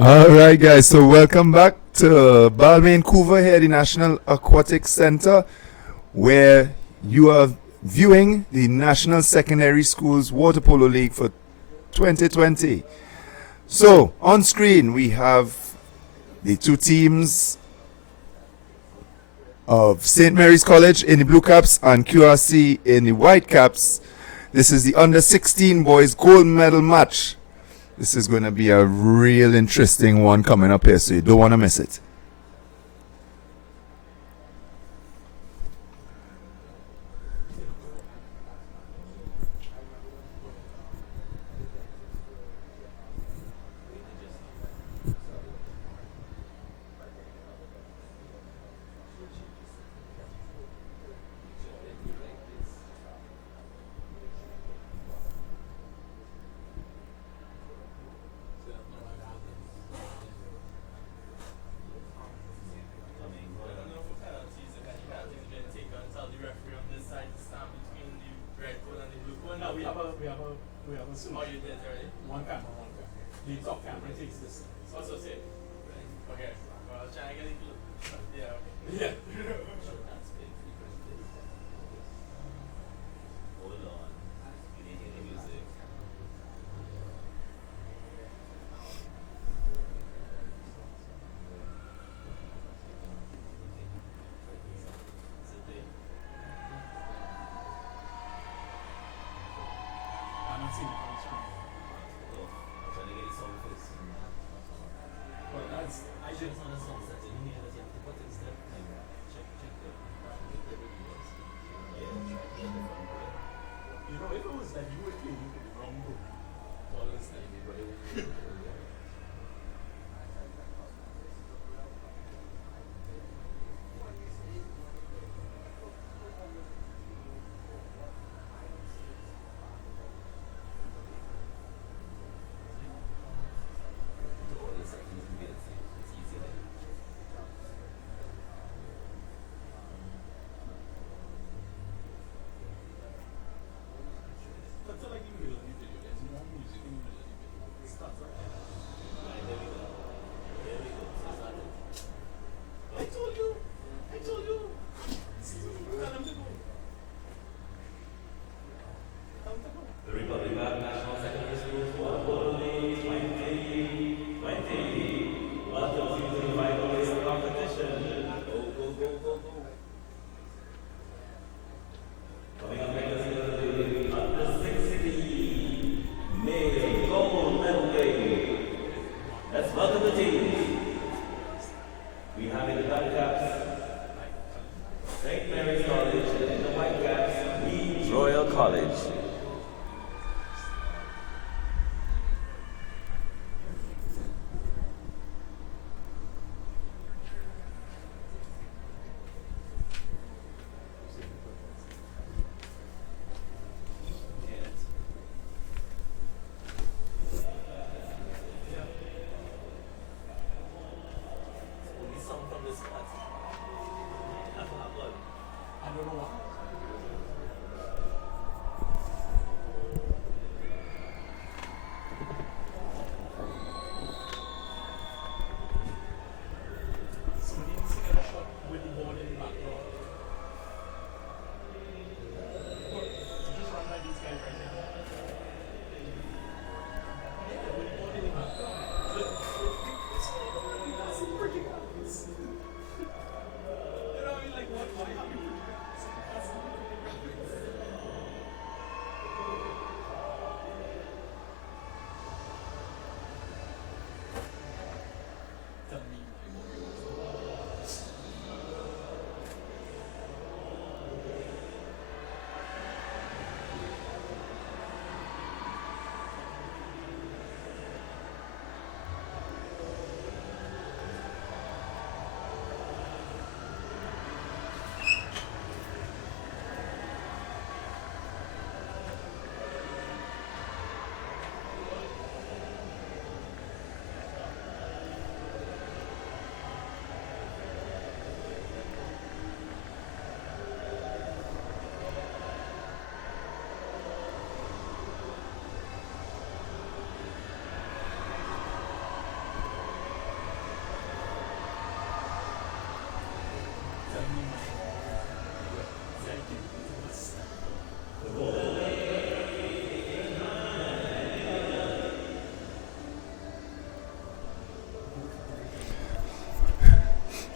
All right, guys. So welcome back to Balmain Vancouver here at the National Aquatic Center, where you are viewing the National Secondary Schools Water Polo League for 2020. So on screen we have the two teams of St. Mary's College in the blue caps and QRC in the white caps. This is the under 16 boys gold medal match. This is going to be a real interesting one coming up here, so you don't want to miss it.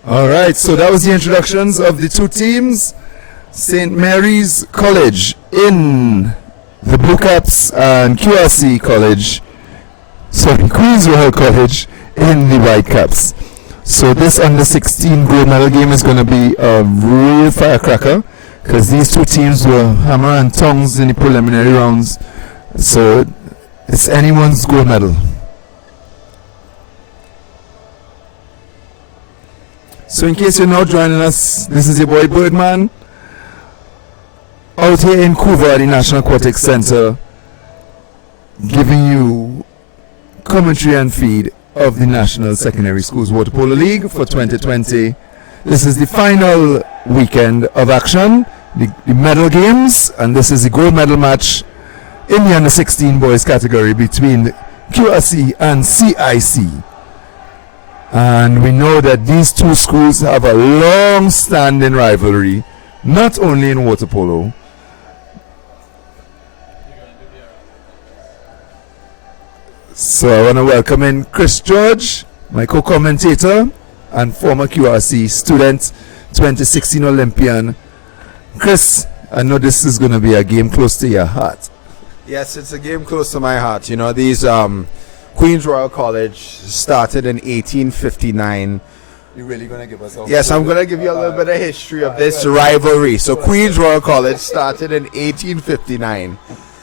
All right, so that was the introductions of the two teams. St. Mary's College in the Blue Caps and QRC College, sorry, Queen's Royal College in the White Caps. So this under 16 gold medal game is going to be a real firecracker because these two teams were hammer and tongs in the preliminary rounds. So it's anyone's gold medal. So in case you're not joining us, this is your boy Birdman out here in Couva at the National Aquatic Center, giving you commentary and feed of the National Secondary Schools Water Polo League for 2020. This is the final weekend of action, the medal games, and this is the gold medal match in the under 16 boys category between QRC and CIC. And we know that these two schools have a long-standing rivalry, not only in water polo. So I want to welcome in Chris George, my co-commentator and former QRC student, 2016 Olympian. Chris, I know this is going to be a game close to your heart. Yes, it's a game close to my heart. You know, these Queen's Royal College started in 1859. You're really going to give us all? Yes, I'm going to give you a little bit of history of this rivalry. So Queen's Royal College started in 1859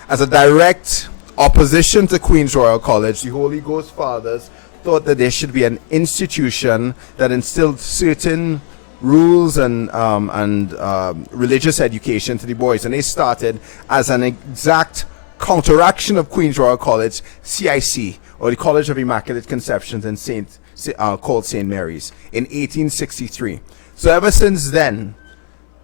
as a direct opposition to Queen's Royal College. The Holy Ghost Fathers thought that there should be an institution that instilled certain rules and religious education to the boys, and they started as an exact counteraction of Queen's Royal College, CIC, or the College of Immaculate Conceptions, and called St. Mary's in 1863. So ever since then,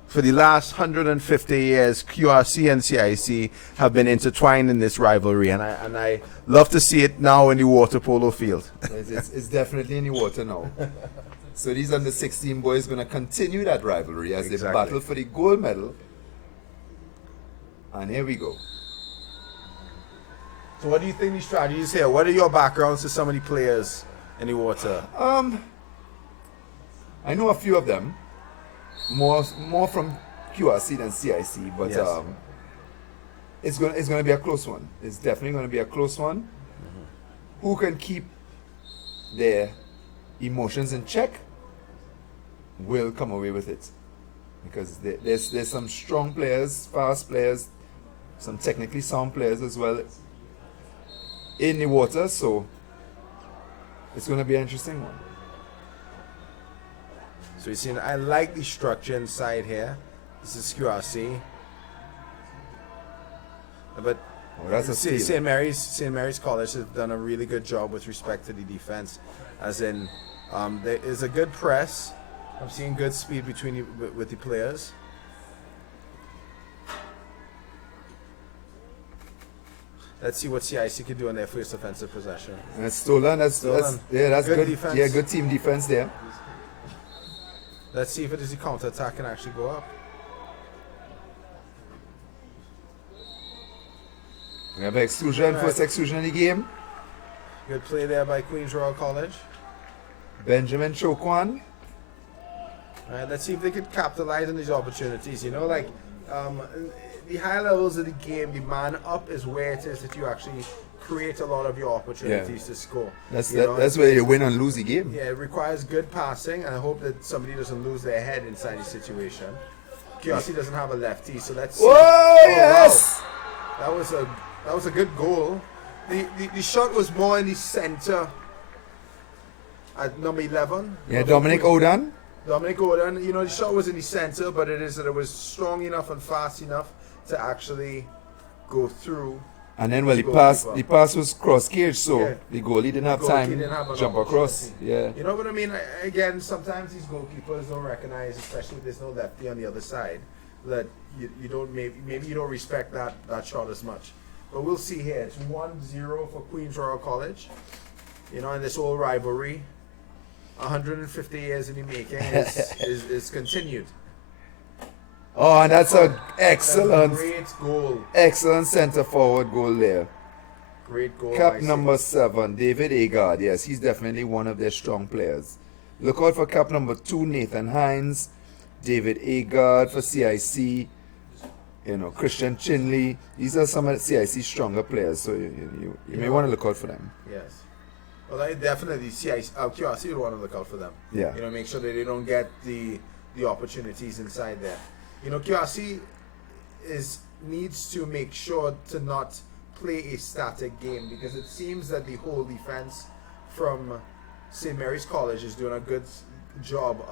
for the last 150 years, QRC and CIC have been intertwined in this rivalry, and I love to see it now in the water polo field. It's definitely in the water now. So these under 16 boys going to continue that rivalry as they battle for the gold medal. And here we go. So what do you think the strategies here? What are your backgrounds to some of the players in the water? I know a few of them. More from QRC than CIC, but yes. It's gonna be a close one. It's definitely gonna be a close one. Mm-hmm. Who can keep their emotions in check will come away with it, because there's some strong players, fast players, some technically sound players as well in the water. So it's gonna be an interesting one. So you see, I like the structure inside here. This is QRC. But that's a steal. St. Mary's College has done a really good job with respect to the defense. As in, there is a good press. I'm seeing good speed with the players. Let's see what CIC can do on their first offensive possession. And it's stolen. That's good defense. Yeah, good team defense there. Let's see if it is a counter attack can actually go up. We have exclusion, first exclusion in the game. Good play there by Queen's Royal College. Benjamin Chokwan. All right, let's see if they could capitalize on these opportunities. You know, like the high levels of the game, the man up is where it is that you actually create a lot of your opportunities to score. That's where you win and lose the game. Yeah, it requires good passing, and I hope that somebody doesn't lose their head inside the situation. QRC doesn't have a lefty, so let's see. Whoa, yes! Wow. That was a good goal. The shot was more in the center at number 11. Yeah, Dominic Odan. You know, the shot was in the center, but it is that it was strong enough and fast enough to actually go through. And then, well, the pass was cross cage, so the goalie didn't have time to jump across. Yeah. You know what I mean? Again, sometimes these goalkeepers don't recognize, especially if there's no lefty on the other side, that you don't maybe you don't respect that shot as much. But we'll see here. It's 1-0 for Queen's Royal College. You know, and this whole rivalry, 150 years in the making, is continued. Oh, and that's an excellent, great goal. Excellent centre forward goal there. Great goal. Cap number 7, David Agard. Yes, he's definitely one of their strong players. Look out for cap number 2, Nathan Hines, David Agard for CIC, Christian Chinley. These are some of CIC's stronger players, so you may want to look out for them. Yes. Well, I definitely QRC would want to look out for them. Yeah. Make sure that they don't get the opportunities inside there. QRC needs to make sure to not play a static game, because it seems that the whole defense from St. Mary's College is doing a good job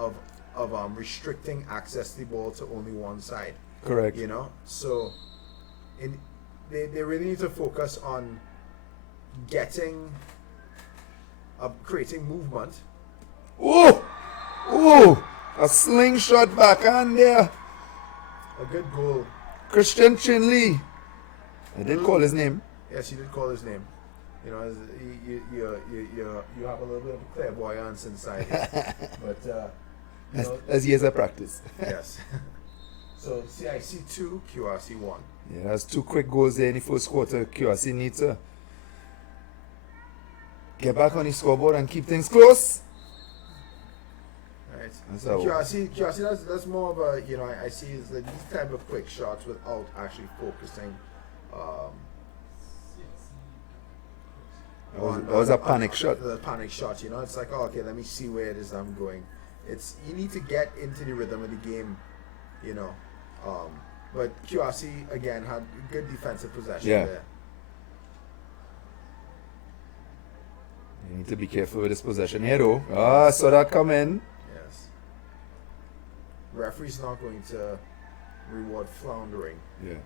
of restricting access to the ball to only one side. Correct. So they really need to focus on creating movement. Oh, a slingshot backhand there. A good goal. Christian Chinley. I did call his name. Yes, you did call his name. You have a little bit of clairvoyance inside. But as years of practice. Yes. So CIC 2, QRC 1. Yeah, that's 2 quick goals there in the first quarter. QRC needs to get back on the scoreboard and keep things close. Right. So QRC, that's more of a, I see is like these type of quick shots without actually focusing. That was a panic shot. The panic shot, it's like, oh, okay, let me see where it is I'm going. You need to get into the rhythm of the game, but QRC again had good defensive possession there. You need to be careful with this possession here, though. Saw that come in. Yes. Referee's not going to reward floundering. Yeah.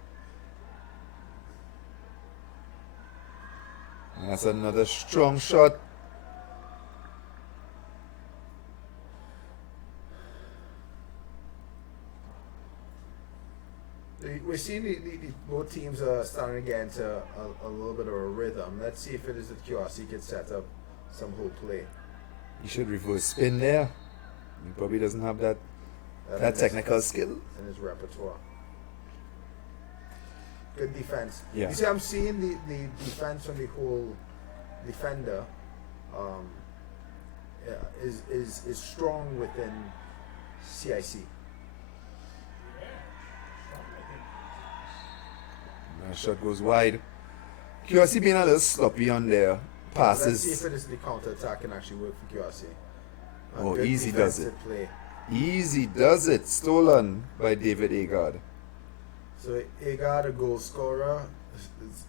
That's another strong shot. We're seeing the both teams are starting to get into a little bit of a rhythm. Let's see if it is that QRC can set up some whole play. He should reverse spin there. He probably doesn't have that technical skill in his repertoire. Good defense. Yeah. You see, I'm seeing the defense from the whole defender is strong within CIC. That shot goes wide. QRC being a little sloppy on their passes. Let's see if it is the counter attack can actually work for QRC. Easy does it. Play. Easy does it. Stolen by David Agard. So Agard, a goal scorer,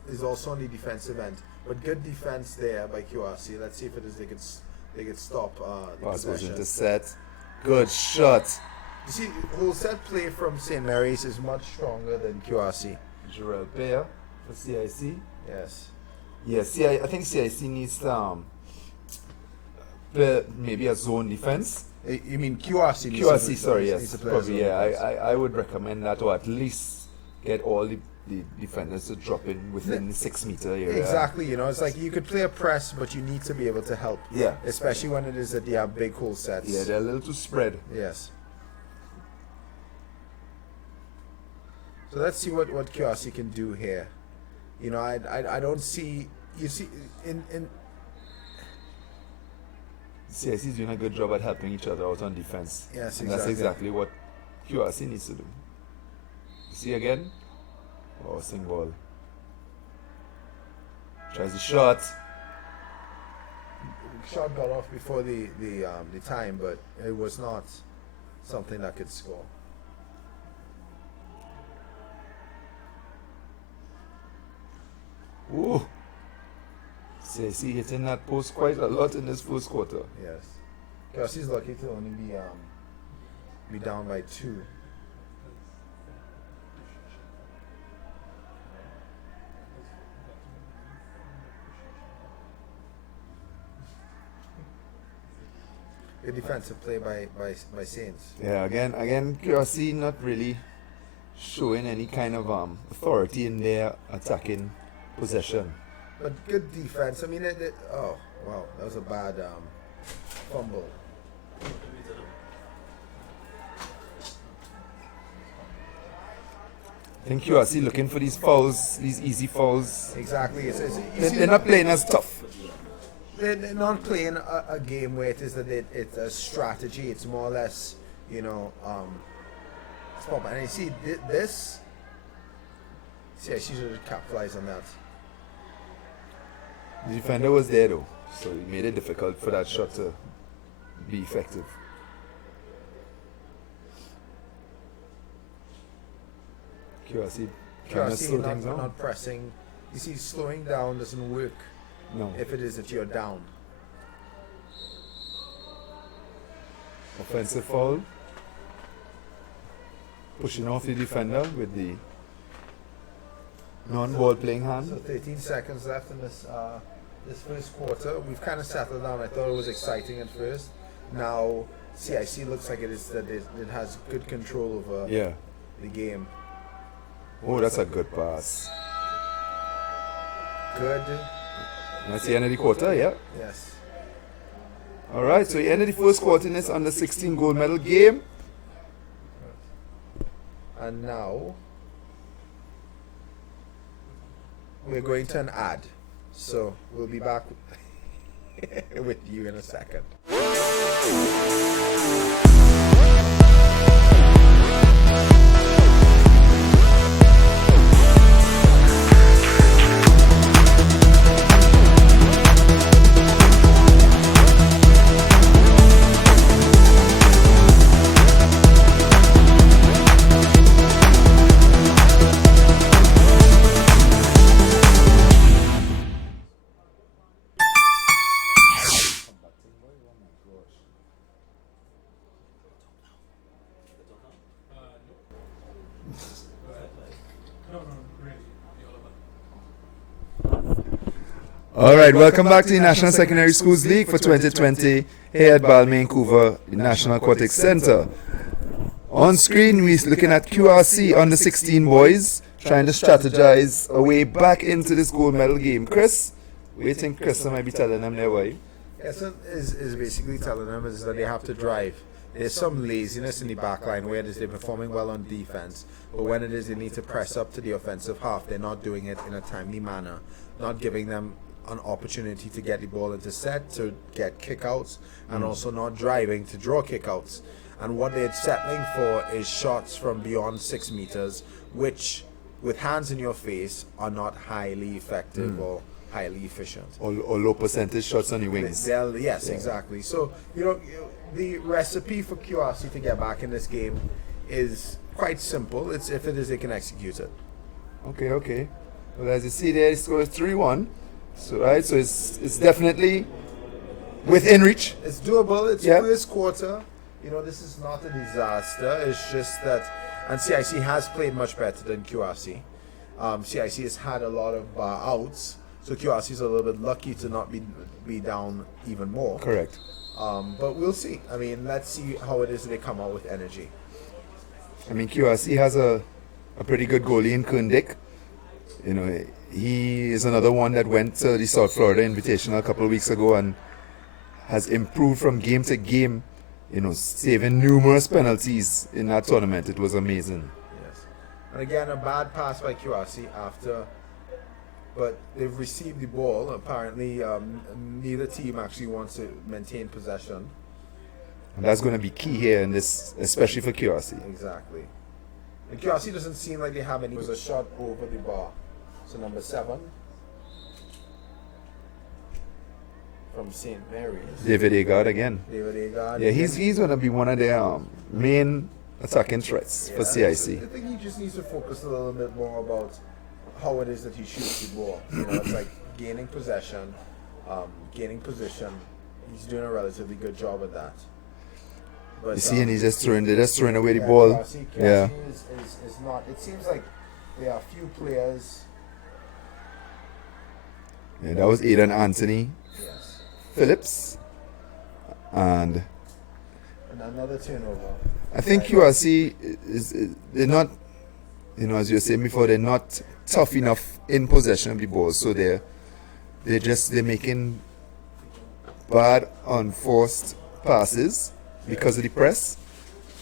is also on the defensive end, but good defense there by QRC. Let's see if it is they could stop the Pass goes possession. into set. Good shot. You see, whole set play from St. Mary's is much stronger than QRC. Jarrell Bayer for CIC. Yes. Yeah, I think CIC needs play maybe a zone defense. You mean QRC? QRC, sorry, yes. Probably, yeah. I would recommend that, or at least get all the defenders to drop in within the 6 meter area. Exactly, it's like you could play a press, but you need to be able to help. Yeah. Especially when it is that they have big whole sets. Yeah, they're a little too spread. Yes. So let's see what QRC can do here. I don't see. You see, in CIC is doing a good job at helping each other out on defense. Yes, and exactly. that's exactly what QRC needs to do. See again? Oh, sing ball. Tries the shot. Shot got off before the time, but it was not something that could score. Ooh. CIC hitting that post quite a lot in this first quarter. Yes. QRC's lucky to only be down by 2. Good defensive play by Saints. Yeah, again, QRC not really showing any kind of authority in their attacking possession. But good defense. I mean, oh wow, that was a bad fumble. I think QRC looking for these fouls, these easy fouls. Exactly. They're not playing as tough. they're not playing a game where it is that it's a strategy. It's more or less, it's pop. And you see this. See, I should capitalize on that. The defender was there though, so it made it difficult for that shot to be effective. QRC trying to slow things down. Not pressing. You see, slowing down doesn't work. No. If it is that you're down. Offensive foul. Pushing off the defender with the non-ball playing hand. So 13 seconds left in this first quarter. We've kind of settled down. I thought it was exciting at first. Now CIC looks like it has good control over the game. Oh, that's a good pass. Good. That's the end of the quarter, yeah. Yes. Alright, so the end of the first quarter in this under 16 gold medal game. And now we're going to an ad. So we'll be back with you in a second. Alright, welcome back to the National Secondary Schools League for 2020 here at Balmain Couva, the National Aquatic Center. On screen, we're looking at QRC under 16 boys trying to strategize a way back into this gold medal game. Chris, what do you think Chris might be telling them their way? Yes, is basically telling them is that they have to drive. There's some laziness in the back line where it is they're performing well on defense, but when it is they need to press up to the offensive half, they're not doing it in a timely manner, not giving them an opportunity to get the ball into set, to get kickouts, and also not driving to draw kickouts. And what they're settling for is shots from beyond 6 meters, which, with hands in your face, are not highly effective or highly efficient. Or low percentage shots on the wings. Yes, exactly. So, the recipe for QRC to get back in this game is quite simple. It's if it is they can execute it. Okay. Well, as you see there, it scores 3-1. So it's definitely within reach. It's doable. It's first quarter. This is not a disaster. It's just that, and CIC has played much better than QRC. CIC has had a lot of bar outs, so QRC is a little bit lucky to not be down even more. Correct. But we'll see. I mean, let's see how it is they come out with energy. I mean, QRC has a pretty good goalie in Kundik. He is another one that went to the South Florida Invitational a couple of weeks ago and has improved from game to game, saving numerous penalties in that tournament. It was amazing. Yes. And again, a bad pass by QRC but they've received the ball. Apparently, neither team actually wants to maintain possession. And that's going to be key here in this, especially for QRC. Exactly. And QRC doesn't seem like they have any. It was a shot over the bar. So number 7 from St. Mary's. David Agard again. Yeah, he's going to be one of their main attacking threats for CIC. I think he just needs to focus a little bit more about how it is that he shoots the ball. It's like gaining possession, gaining position. He's doing a relatively good job at that. But, you see, and they're just throwing away the ball. QRC is not. It seems like there are a few players. Yeah, that was Aidan Anthony Phillips, and another turnover. I think QRC they're not, as you were saying before, they're not tough enough in possession of the ball, so they're making bad unforced passes because of the press,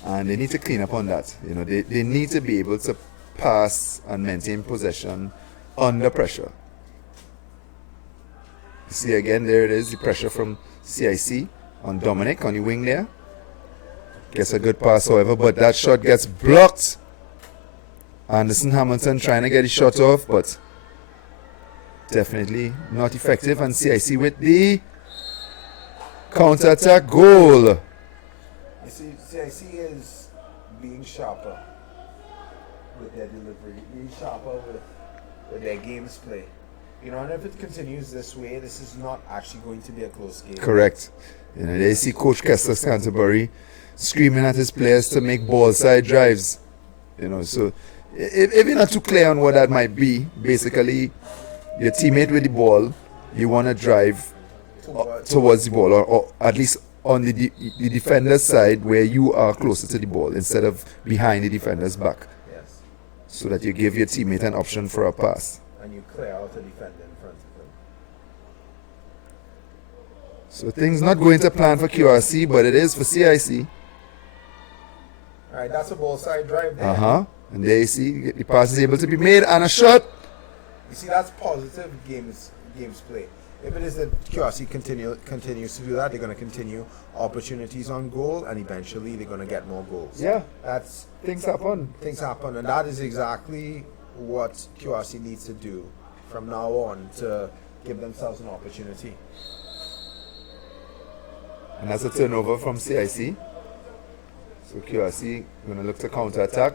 and they need to clean up on that. They need to be able to pass and maintain possession under pressure. You see again, there it is, the pressure from CIC on Dominic on the wing there. Gets a good pass, however, but that shot gets blocked. Anderson Hamilton trying to get his shot off, but definitely not effective. And CIC with the counter-attack goal. You see, CIC is being sharper with their delivery, being sharper with their games play. You know, and if it continues this way, this is not actually going to be a close game. Correct. You know, they see Coach Kessler Canterbury screaming at his players to make ball side drives. You know, so if you're not too clear on what that might be, basically your teammate with the ball, you want to drive towards the ball, or at least on the defender's side where you are closer to the ball instead of behind the defender's back. Yes. So that you give your teammate an option for a pass. And you clear out the defender in front of him. So things not going to plan for QRC, but it is for CIC. All right, that's a ball side drive there. And there you see the pass is able to be made and a shot. You see, that's positive games play. If it is that QRC continues to do that, they're going to continue opportunities on goal, and eventually they're going to get more goals. Yeah, That's things happen. things happen, and that is exactly what QRC needs to do from now on to give themselves an opportunity. And that's a turnover from CIC. So QRC going to look to counter attack.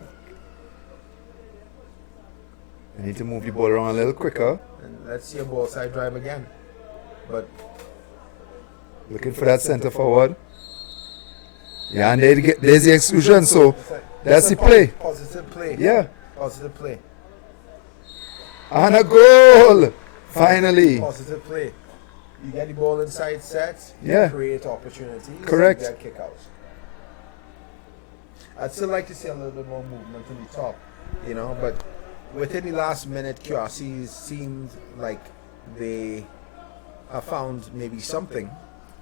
They need to move the ball around a little quicker. And let's see a ball side drive again. But Looking for that center forward. Yeah, and there's the exclusion. So that's the play. Positive play. Yeah. Positive play. And a goal! Finally. Positive play. You get the ball inside set. You Yeah. create opportunities. Correct. You get kickouts. I'd still like to see a little bit more movement in the top, you know, but within the last minute, QRC seemed like they have found maybe something.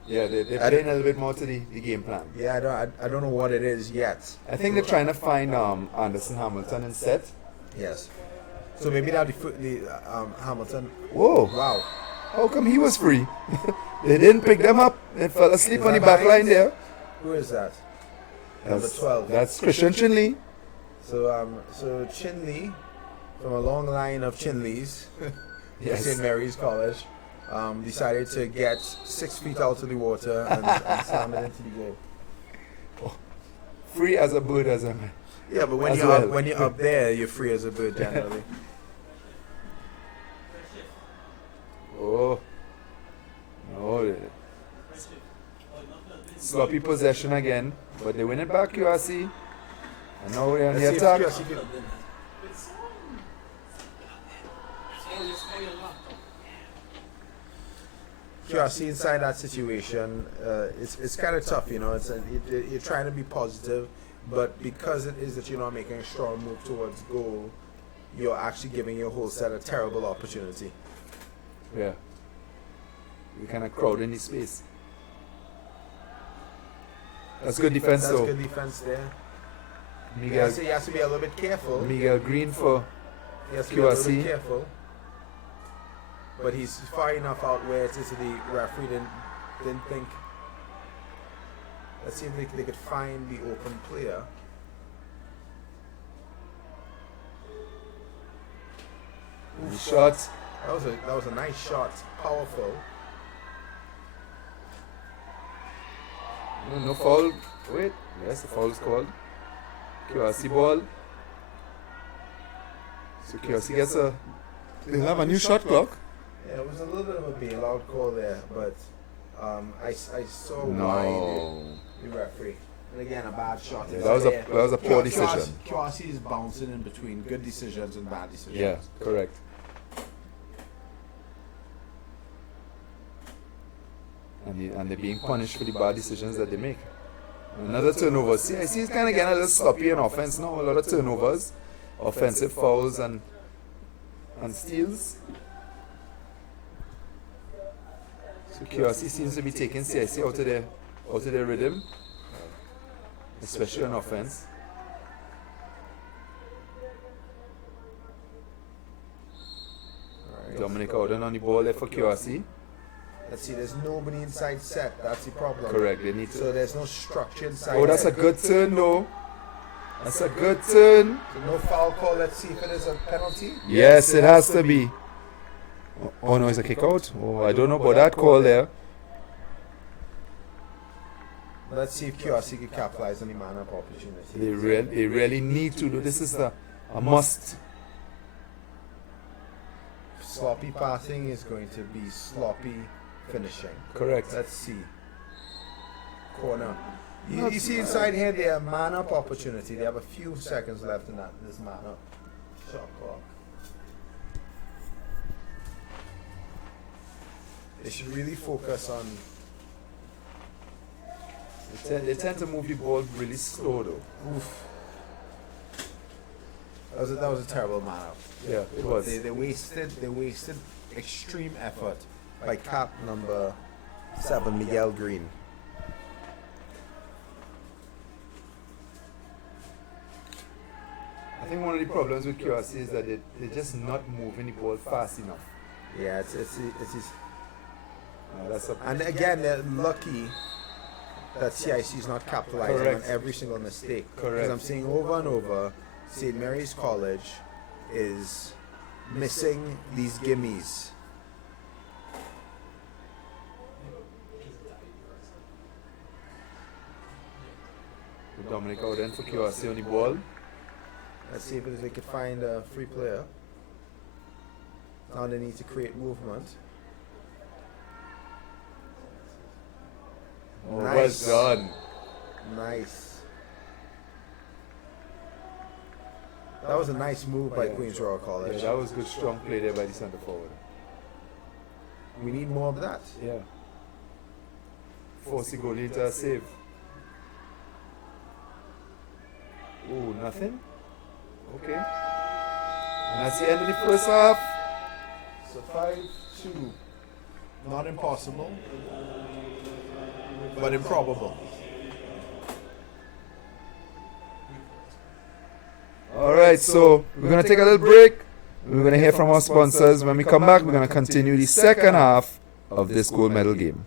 Yeah, they're playing a little bit more to the game plan. Yeah, I don't know what it is yet. I think they're trying to find Anderson Hamilton in set. Yes. So maybe now the Hamilton. Whoa. Wow. How come he was free? They didn't pick them up. They fell asleep Is on the that back Hines? line there. Who is that? Number 12. That's Christian Chinley. So Chinley, from a long line of Chinleys, Yes. St. Mary's College, decided to get 6 feet out of the water and slam it into the goal. Free as a bird, as a man. Yeah, but when As you're well. up, when you're up there, you're free as a bird generally. Oh. No. Sloppy possession again. But they win it back, QRC. And now we're on the Let's see if attack. QRC can- QRC inside that situation, it's kind of tough, you know. You're trying to be positive, but because it is that you're not making a strong move towards goal, you're actually giving your whole set a terrible opportunity. Yeah. We kind of crowd in the space. That's good defense, That's though. good defense there. Miguel, He has to be a little bit careful. Miguel Green for He has to be a little QRC. bit careful. But he's far enough out where it is that the referee didn't think. Let's see if they could find the open player. the shot. That was a nice shot, powerful. No foul. Wait. Yes, the foul is called. QRC ball. So QRC gets a. They'll have a new shot clock. Yeah, it was a little bit of a bailout call there, but I saw why No. the referee. And again, a bad shot. Yeah, that was a poor decision. QRC is bouncing in between good decisions and bad decisions. Yeah, correct. And they're being punished for the bad decisions that they make. Another turnover. See, I see it's kind of getting a little sloppy in offense now. A lot of turnovers, offensive fouls and steals. So QRC seems to be taking CIC out of their rhythm, especially on offense. Dominic Auden on the ball there for QRC. Let's see, there's nobody inside set. That's the problem. Correct. They need to. So there's no structure inside. Oh, that's a good turn, though. That's a good turn. So no foul call. Let's see if it is a penalty. Yes, it has to be. Oh no, it's a kick out. Oh, I don't know about that call there. Let's see if QRC can capitalize on the man-up opportunity. They really need to do. This is a must. Sloppy passing is going to be sloppy finishing. Correct. Let's see. Corner. You see inside here, they have man-up opportunity. They have a few seconds left in this man-up shot clock. They should really focus on. They tend to move the ball really slow, though. Oof. That was a terrible man-up. Yeah, it was. They wasted extreme effort by cap number 7, Miguel Green. I think one of the problems with QRC is that they're just not moving the ball fast enough. Yeah, it's That's a, and again they're lucky that CIC is not capitalizing Correct. on every single mistake. Correct. Because I'm seeing over and over, St. Mary's College is missing these gimmies. Dominic out then for QRC on the ball. Let's see if they could find a free player. Now they need to create movement. Oh, Nice. well done. Nice. That was a nice move by Yeah. Queens Royal College. Yeah, that was good, strong play there by the centre forward. We need more of that. Yeah. Force the goalie into a save. Oh, nothing? Okay. And that's the end of the first half. So 5-2. Not impossible, but improbable. Alright, so we're going to take a little break. We're going to hear from our sponsors. When we come back, we're going to continue the second half of this gold medal game.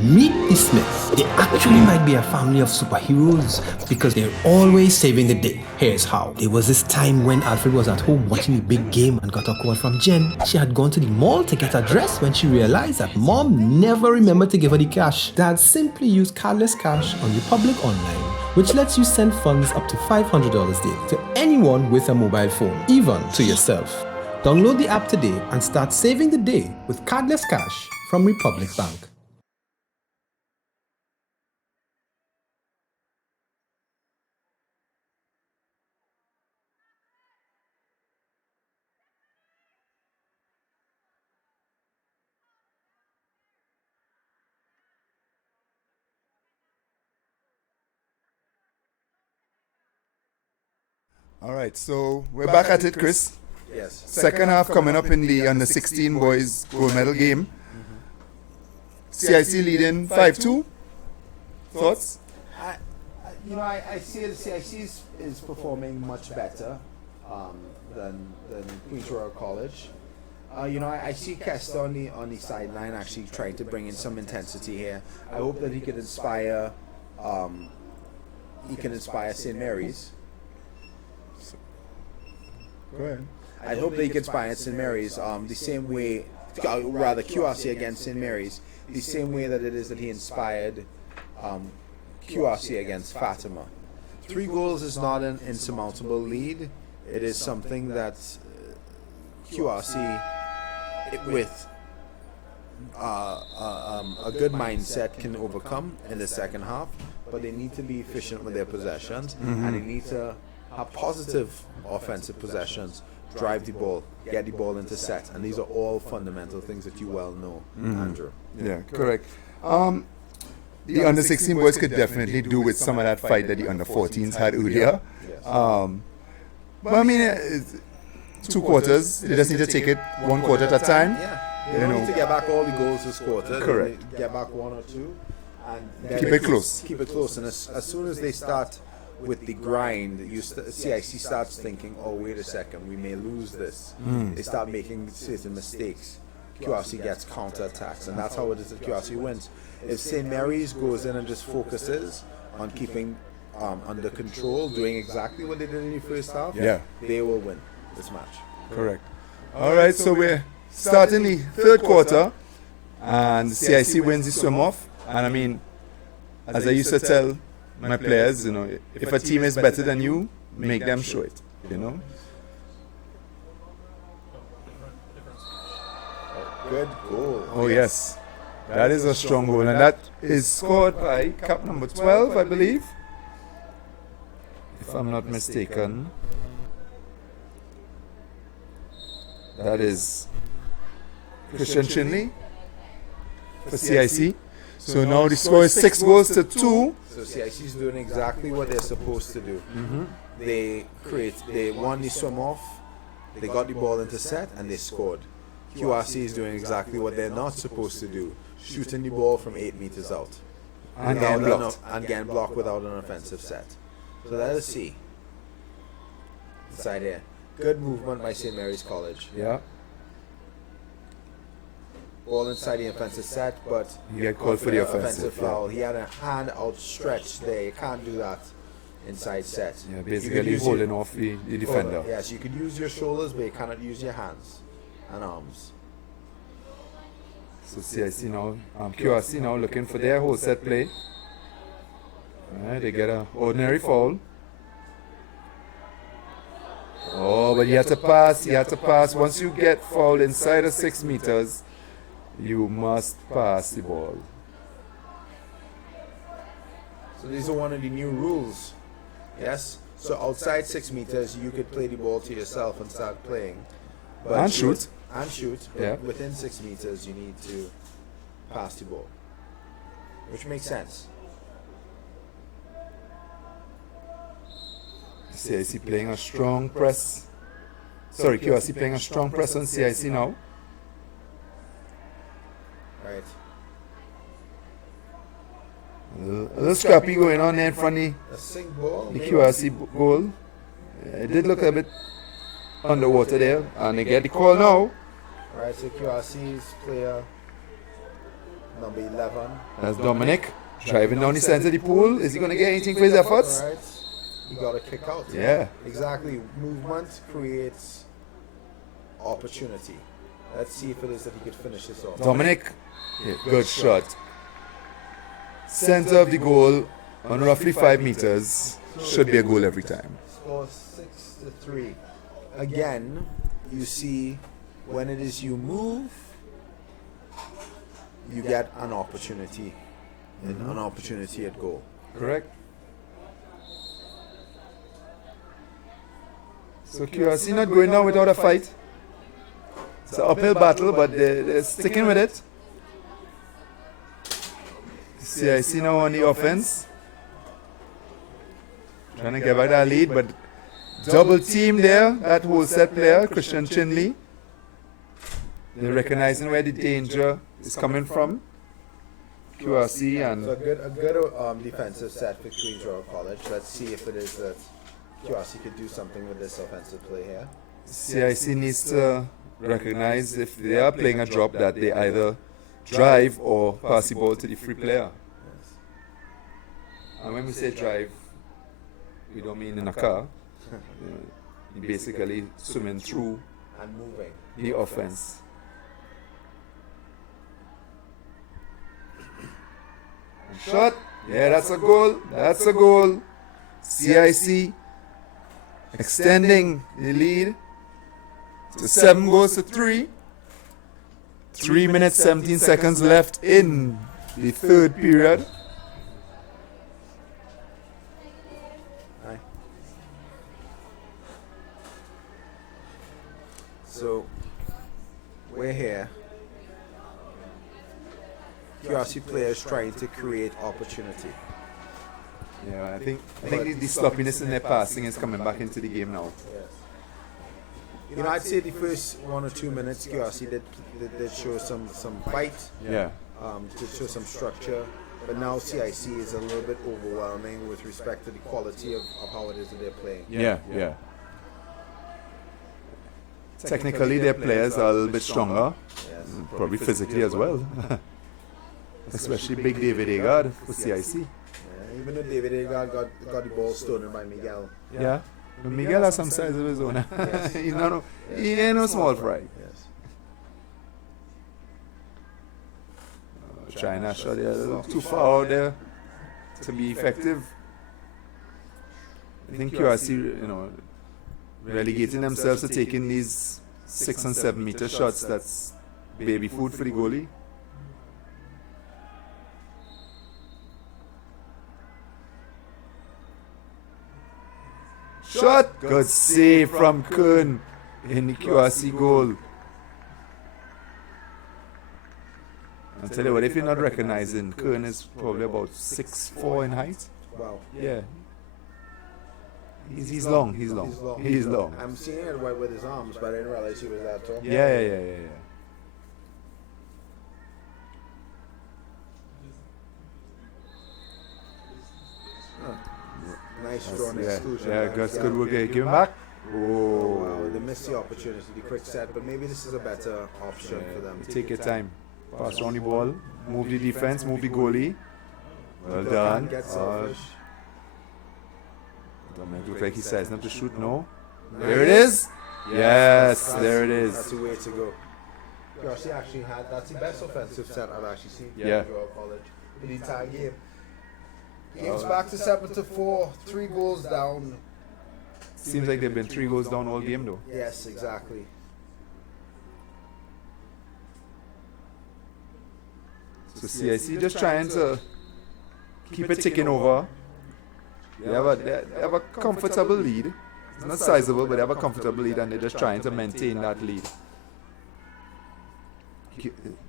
Meet the Smiths. They actually might be a family of superheroes because they're always saving the day. Here's how. There was this time when Alfred was at home watching the big game and got a call from Jen. She had gone to the mall to get a dress when she realized that Mom never remembered to give her the cash. Dad simply used cardless cash on Republic Online, which lets you send funds up to $500 daily to anyone with a mobile phone, even to yourself. Download the app today and start saving the day with cardless cash from Republic Bank. Alright, so we're back at it, Chris. Yes. Second half coming up in the under 16 boys gold medal game. CIC leading 5-2. Thoughts? I see the CIC is performing much better than Queens Royal College. I see Kester on the sideline actually trying to bring in some intensity here. I hope that he can inspire St. Mary's. Go ahead. I hope that he can inspire St. Mary's the same way, rather QRC against St. Mary's, the same way that it is that he inspired QRC against Fatima. 3 goals is not an insurmountable lead. It is something that QRC, with a good mindset, can overcome in the second half, but they need to be efficient with their possessions, and they need to have positive offensive possessions, drive the ball, get the ball into set, and these are all fundamental things that you well know, Andrew. Yeah, correct. The under 16 boys could definitely do with some of that fight that the under 14s had earlier. Yes. But I mean, it's 2 quarters. They just need to take it 1 quarter at a time. Yeah, they don't need to get back all the goals this quarter. Correct. They get back 1 or 2, and then Keep it close. Keep it close, and as soon as they start with the grind, CIC starts thinking, oh, wait a second, we may lose this. They start making certain mistakes. QRC gets counterattacks, and that's how it is that QRC wins. If St. Mary's goes in and just focuses on keeping under control, doing exactly what they did in the first half, Yeah. they will win this match. Correct. All right, so we're starting the third quarter, and CIC wins the swim off. And I mean, as I used to tell my players, you know, if a team is better than you, make them show it. You know. Good goal. Oh yes, that is a strong goal, and that is scored by cap number 12, I believe, if I'm not mistaken. That is Christian Chinley for CIC. So now the score is 6 goals to 2. So CIC is doing exactly what they're supposed to do. They won the swim off, they got the ball into set, and they scored. QRC is doing exactly what they're not supposed to do, shooting the ball from 8 meters out. And getting blocked. And getting blocked without an offensive set. So let us see. Inside here. Good movement by St. Mary's College. Yeah. Ball inside the offensive set, but You get called for the offensive. foul. He had a hand outstretched there. You can't do that inside set. Yeah, You could basically use holding off the defender. Yes, you could use your shoulders, but you cannot use your hands and arms. So CIC now, QRC now looking for their whole set play. Alright, they get an ordinary foul. Oh, but you have to pass, you have to pass. Once you get fouled inside of 6 meters, you must pass the ball. So these are one of the new rules. Yes? So outside 6 meters, you could play the ball to yourself and start playing. And shoot. And shoot. But Yeah. within 6 meters, you need to pass the ball. Which makes sense. CIC playing a strong press. Sorry, QRC playing a strong press on CIC now. Right. A little scrappy going on there in front of A sink ball. the maybe. QRC goal. It did look a bit underwater there, and they get the call now. Right, so QRC's player number 11. That's Dominic driving down the center of the pool. Is he going to get anything for his efforts? Right. He got a kick out. Yeah. Exactly. Movement creates opportunity. Let's see if it is that he could finish this off. Dominic, yeah, good shot. Center of the goal on roughly 5 meters. Should be a goal every time. Score 6-3. Again, you see when it is you move, you get an opportunity. An opportunity at goal. Correct. So QRC not going down without a fight. It's an uphill battle, but they're sticking with it. CIC now on the offense. Trying to get back that lead, but double team there, that whole set player, Christian Chinley. They're recognizing where the danger is coming from. QRC and So a good defensive set for Queen's Royal College. Let's see if it is that QRC could do something with this offensive play here. CIC needs to recognize if they are playing a drop that they either drive or pass the ball to the free player. And when we say drive, we don't mean in a car. You basically swimming through And moving. the offense. And shot. Yeah, that's a goal. That's a goal. CIC extending the lead to 7 goals to 3. 3 minutes 17 seconds left in the third period. Aye. So we're here. QRC players trying to create opportunity. Yeah, I think the sloppiness in their passing is coming back into the game now. Yes. You know, I'd say the first 1 or 2 minutes, QRC did show some fight, Yeah. did show some structure, but now CIC is a little bit overwhelming with respect to the quality of how it is that they're playing. Yeah. technically their players are a little bit stronger, Yes. probably physically as well. Especially big David Agard for CIC. Yeah, even though David Agard got the ball stolen by Miguel. Yeah. But Miguel has some size of his own. Yes. He ain't no small fry. Yes. Trying that shot there, a little too far out there to be effective. I think QRC, relegating themselves to taking these 6 and 7 meter shots, that's baby food for the goalie. Shot! Good save from Kuhn in the QRC goal. I'll tell you what, if you're not recognizing, Kuhn is probably about 6'4" in height. Wow. Yeah. He's long. He's long. I'm seeing it right with his arms, but I didn't realize he was that tall. Yeah. Nice strong Yeah, exclusion. yeah, good work. Give him back. Oh, Oh, wow. They missed the opportunity, the quick set, but maybe this is a better option for them. take your time. Pass around the ball. Move the defense. Move the goalie. Well done. Get selfish. Dominic look like he's sizing up to shoot. No. There it is. Yes, there it That's is. the way to go. Gosh, he actually that's the best offensive set I've actually seen Yeah. in Royal College in the entire game. Game's back to 7-4, 3 goals down. Seems like they've been 3 goals down all game though. Yes, exactly. So CIC just trying to keep it ticking over. They have a comfortable lead. It's not sizable, but they have a comfortable lead, and they're just trying to maintain that lead.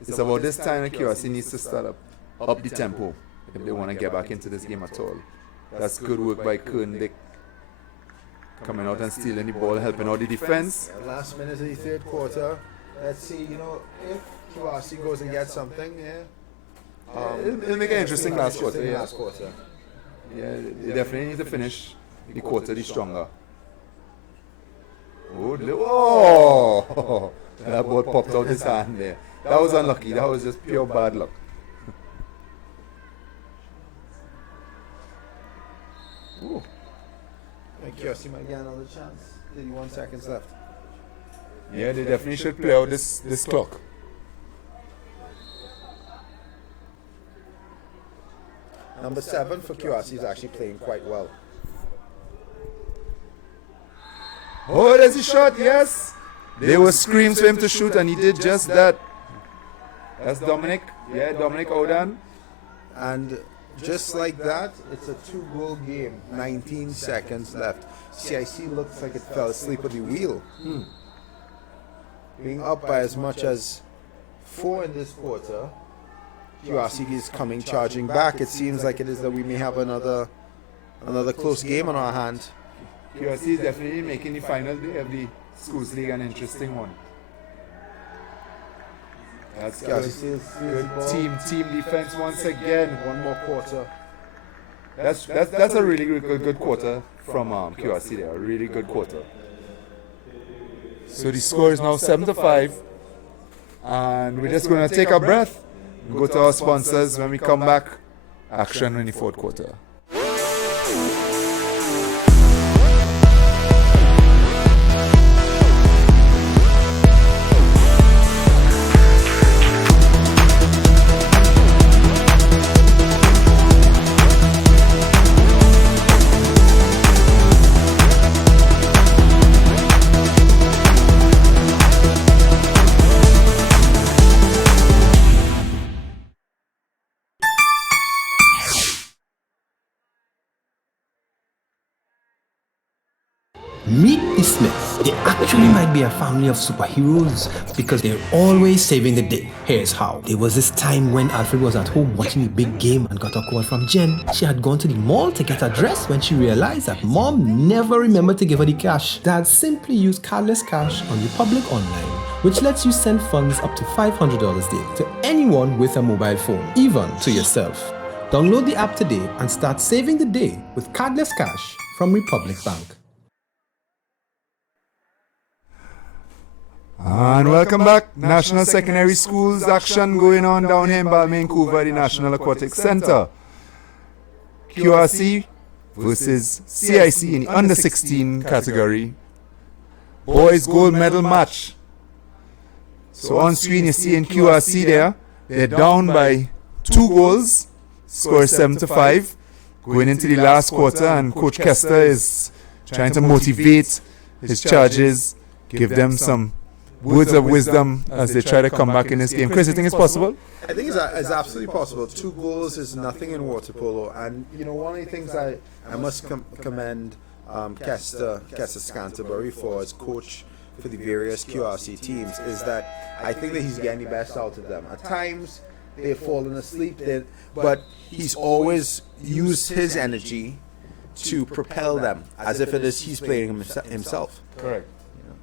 It's about this time that QRC needs to start up the tempo if they want to get back into this game at all. That's good work by Kuhn. Coming out and stealing the ball, helping out the defense. Last minute of the third quarter. Let's see, if QRC goes and gets something, It'll make an interesting last quarter. Yeah. Last quarter. Yeah, they definitely need to finish the quarter the stronger. Oh, that ball popped out his hand there. That was unlucky. That was just pure bad luck. Ooh. And QRC might get another chance. 31 seconds left. Yeah, they definitely should play out this clock. Number 7 for QRC is actually playing quite well. Oh, there's a shot, yes! They were screams for him to shoot, and he did just that. That's Dominic. Yeah, Dominic Odan. And just like that, it's a 2-goal game. 19 seconds left. CIC looks like it fell asleep at the wheel. Being up by as much as 4 in this quarter. QRC is coming charging back. It seems like it is that we may have another close game on our hand. QRC is definitely making the final day of the Schools League an interesting one. That's good team defense once again. One more quarter. That's a really good quarter from QRC there. A really good quarter. So the score is now 7-5, and we're just going to take a breath and go to our sponsors. When we come back, action in the fourth quarter. Meet the Smiths. They actually might be a family of superheroes because they're always saving the day. Here's how. There was this time when Alfred was at home watching the big game and got a call from Jen. She had gone to the mall to get a dress when she realized that mom never remembered to give her the cash. Dad simply used cardless cash on Republic Online, which lets you send funds up to $500 daily to anyone with a mobile phone, even to yourself. Download the app today and start saving the day with cardless cash from Republic Bank. And welcome back. National Secondary Schools action going on down here in Balmain, Vancouver, the National Aquatic Center. QRC versus CIC in the under 16 category. Boys gold medal match. So on screen you see in QRC there, they're down by 2 goals, score 7-5, going into the last quarter, and Coach Kester is trying to motivate his charges, give them some words of wisdom as they try to come back in this game. Chris, you think it's possible? I think it's absolutely possible. 2 goals is nothing in water polo, and one of the things I must commend Kester Scanterbury for as coach for the various QRC teams is that I think that he's getting the best out of them. At times they've fallen asleep, but he's always used his energy to propel them as if it is he's playing himself. Correct.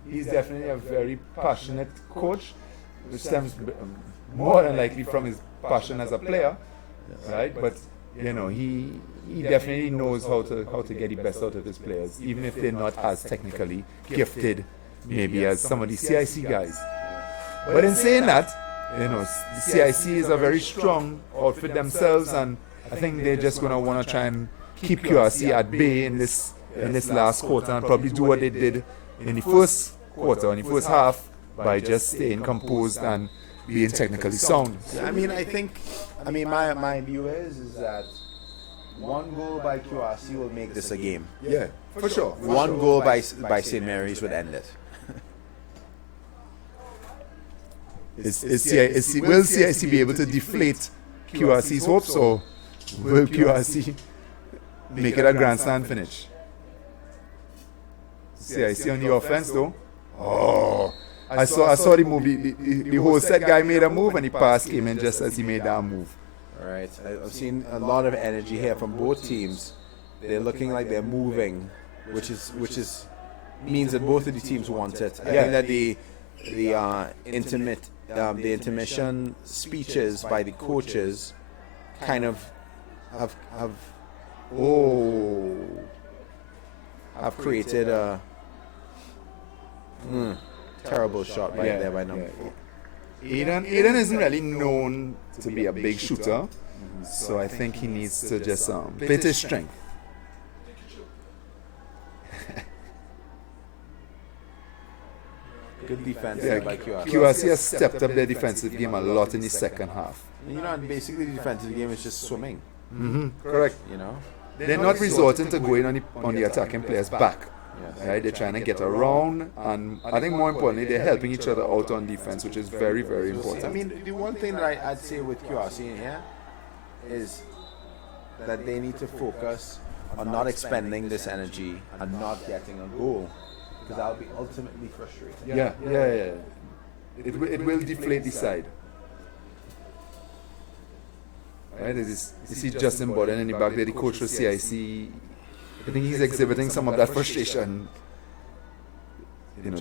He's definitely a very passionate coach, which stems more than likely from his passion as a player, right? But he definitely knows how to get the best out of his players, even if they're not as technically gifted, maybe as some of the CIC guys. But in saying that, the CIC is a very strong outfit themselves, and I think they're just gonna want to try and keep QRC at bay in this last quarter, and probably do what they did in the first quarter, in the first half, by just staying composed and being technically sound. My view is that 1 goal by QRC will make this a game. Yeah, for sure. 1 goal by St. Mary's would end it. Will CIC be able to deflate QRC's hopes, or will QRC make it a grandstand finish? CIC on the offense though. Oh, I saw the movie. The whole set guy made a move, and the pass came in just as he made that move. All right, I've seen a lot of energy here from both teams. They're looking like they're moving, which means that both of the teams want it. I think that the intermission speeches by the coaches kind of have created a terrible shot there by number 4. Aiden isn't really known to be a big shooter, so I think he needs to just play to his strength. Good defense by QRC. QRC has stepped up their defensive game a lot in the second half. And basically the defensive game is just swimming. Correct. They're not resorting to going on the attacking players' back. Right? They're trying to get around, and I think more importantly, they're helping each other out on defense, which is very, very important. The one thing that I'd say with QRC in here is that they need to focus on not expending this energy and not getting a goal, because that'll be ultimately frustrating. Yeah. It will deflate the side. Right? You see Justin Borden in the back there, the coach for CIC. I think he's exhibiting some of that frustration,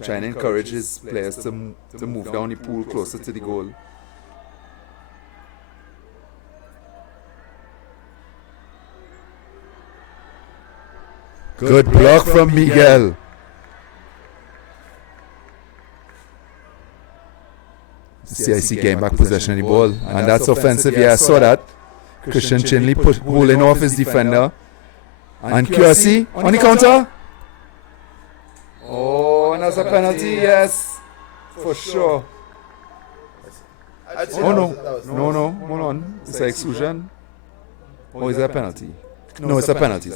trying to encourage his players to move down the pool closer to the goal. Good block from Miguel. CIC getting back possession of the ball, and that's offensive. Yeah, I saw that. Christian Chinley pulling off his defender. And QRC on the counter. Oh, and that's a penalty, yes, for sure. Oh no, hold on. It's an exclusion. Or is that a penalty? No, it's a penalty.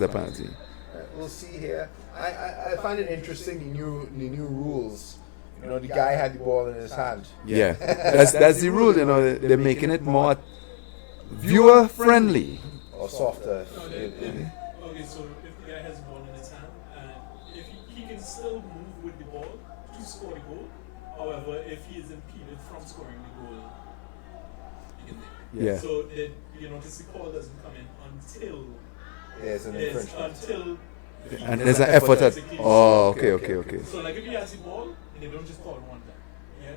We'll see here. I find it interesting, the new rules. The guy had the ball in his hand. Yeah, that's the rule. They're making it more viewer friendly. Or softer. Okay, so if the guy has the ball in his hand, and if he can still move with the ball to score the goal. However, if he is impeded from scoring the goal, he can. Yeah. So that the call doesn't come in until there's an infringement. And there's an effort at. Oh, okay. So like if he has the ball, they don't just call one time.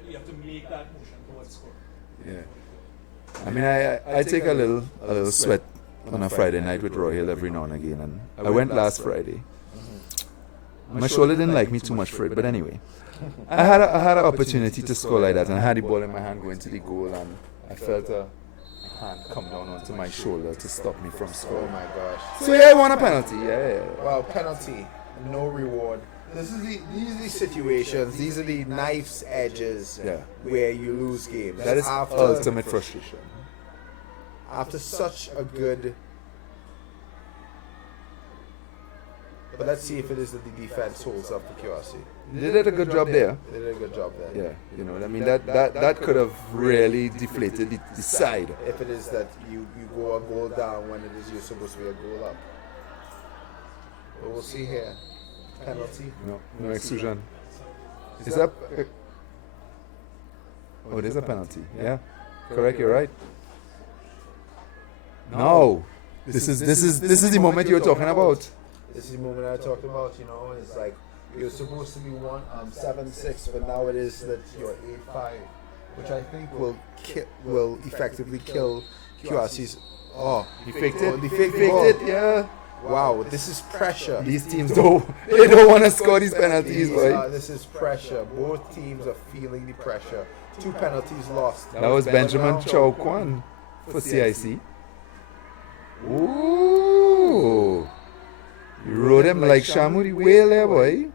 You have to make that motion towards score. Yeah. I mean, I take a little sweat on a Friday night with Roy Hill every now and again, and I went last Friday. My shoulder didn't like me too much for it, but anyway. I had an opportunity to score like that, and I had the ball in my hand going to the goal, and I felt a hand come down onto my shoulder to stop me from Oh scoring. my gosh. So yeah, I won a penalty. Yeah. Well, penalty, no reward. These are the situations. These are the knife's edges Yeah. where you lose games. That is ultimate frustration. After such a good. But let's see if it is that the defense holds up for QRC. They did a good job there. They did a good job there. Yeah, you know, I mean that could have really deflated the side. If it is that you go a goal down when it is you're supposed to be a goal up. But we'll see here. Penalty. No exclusion. Is that? Oh, it is a penalty. Yeah, correct. You're right. No, this is the moment you're talking about. This is the moment I talked about. You know, it's like you're supposed to be 7-6, but now it is that you're 8-5, which I think will effectively kill QRC's. Oh, He faked it. He faked it. Yeah. Wow, this is pressure. These teams don't want to score these penalties, boy. This is pressure. Both teams are feeling the pressure. 2 penalties lost. That was Benjamin Chow Kwan for CIC. Ooh. You rode him like Shamu the whale there, boy.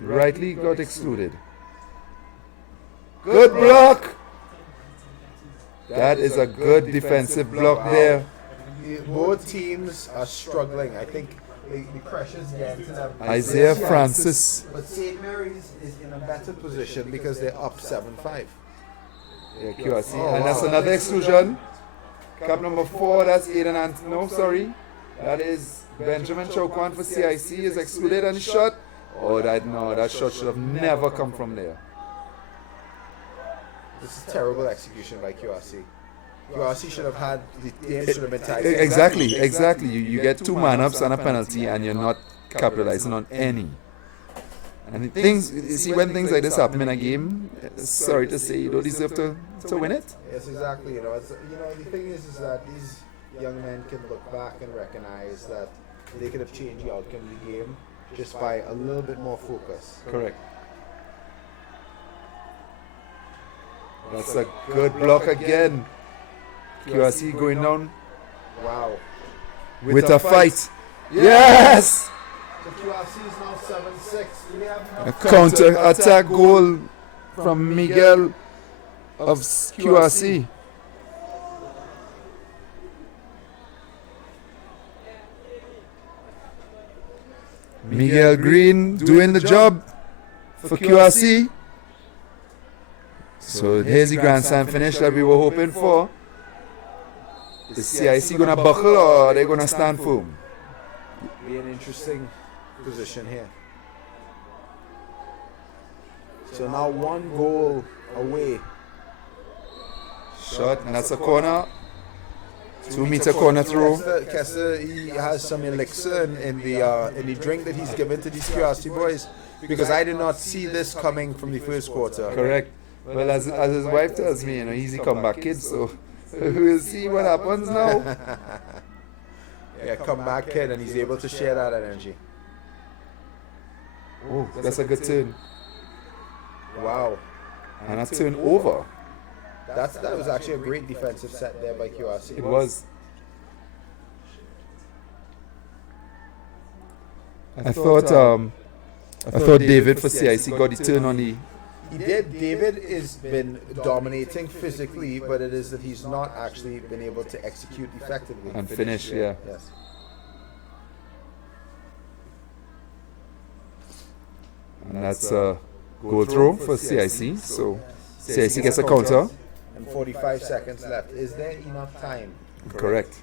Rightly got excluded. Good block. That is a good defensive block there. Both teams are struggling. I think the pressure's getting to them. Isaiah Francis. But St. Mary's is in a better position because they're up 7-5. Yeah, QRC. And that's another exclusion. Cap number 4, that's Aiden no, sorry. That is Benjamin Chokwan for CIC is excluded and shot. Oh, that shot should have never come from there. This is terrible execution by QRC. QRC should have had, the game should have been tied. Exactly. You get 2 man-ups and a penalty and you're not capitalizing on any. And things, you see, when things like this happen in a game, sorry to say, you don't deserve to win it. Yes, exactly. You know, the thing is that these young men can look back and recognize that they could have changed the outcome of the game just by a little bit more focus. Correct. That's a good block again. QRC going down. Wow. With a fight. Yes! So QRC is now 7-6. Do they have A counter attack goal from Miguel of QRC. Miguel Green doing the job for QRC. So here's the grand slam finish that we were hoping for. Is CIC going to buckle or are they going to stand firm? Be an interesting position here. So now 1 goal away. Shot, and that's a corner. 2-meter corner throw. Kester, he has some elixir in the drink that he's given to these QRC boys, because I did not see this coming from the first quarter. Correct. Well, as his wife tells me, he's a comeback kid, so we'll see what happens now. Yeah, comeback kid, and he's able to share that energy. Oh, that's a good turn. Wow. And a turn over. That was actually a great defensive set there by QRC. It was. I thought David for CIC got the turn on the. He did. David has been dominating physically, but it is that he's not actually been able to execute effectively. And finish, yeah. Yes. And that's a goal throw for CIC. So CIC gets a counter. And 45 seconds left. Is there enough time? Correct.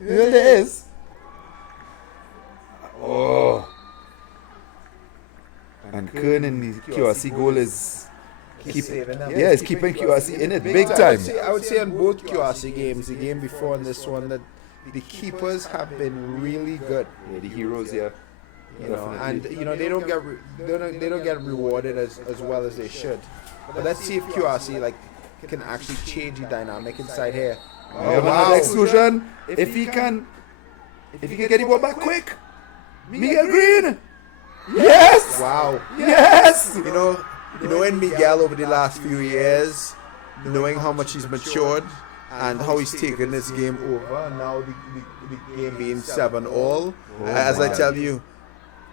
Yeah, there is. Oh. And Kern in the QRC goal is Saving them. it's keeping QRC in it big time. I would say on both QRC games, the game before and this one, that the keepers have been really good. Yeah, the heroes, yeah. You know, and they don't get rewarded as well as they should. But let's see if QRC can actually change the dynamic inside here. We have another exclusion. If he can get the ball back quick, Miguel Green. Yes! Wow. Yes! Knowing Miguel over the last few years, knowing how much he's matured and how he's taken this game over, now the game being 7-all. As I tell you,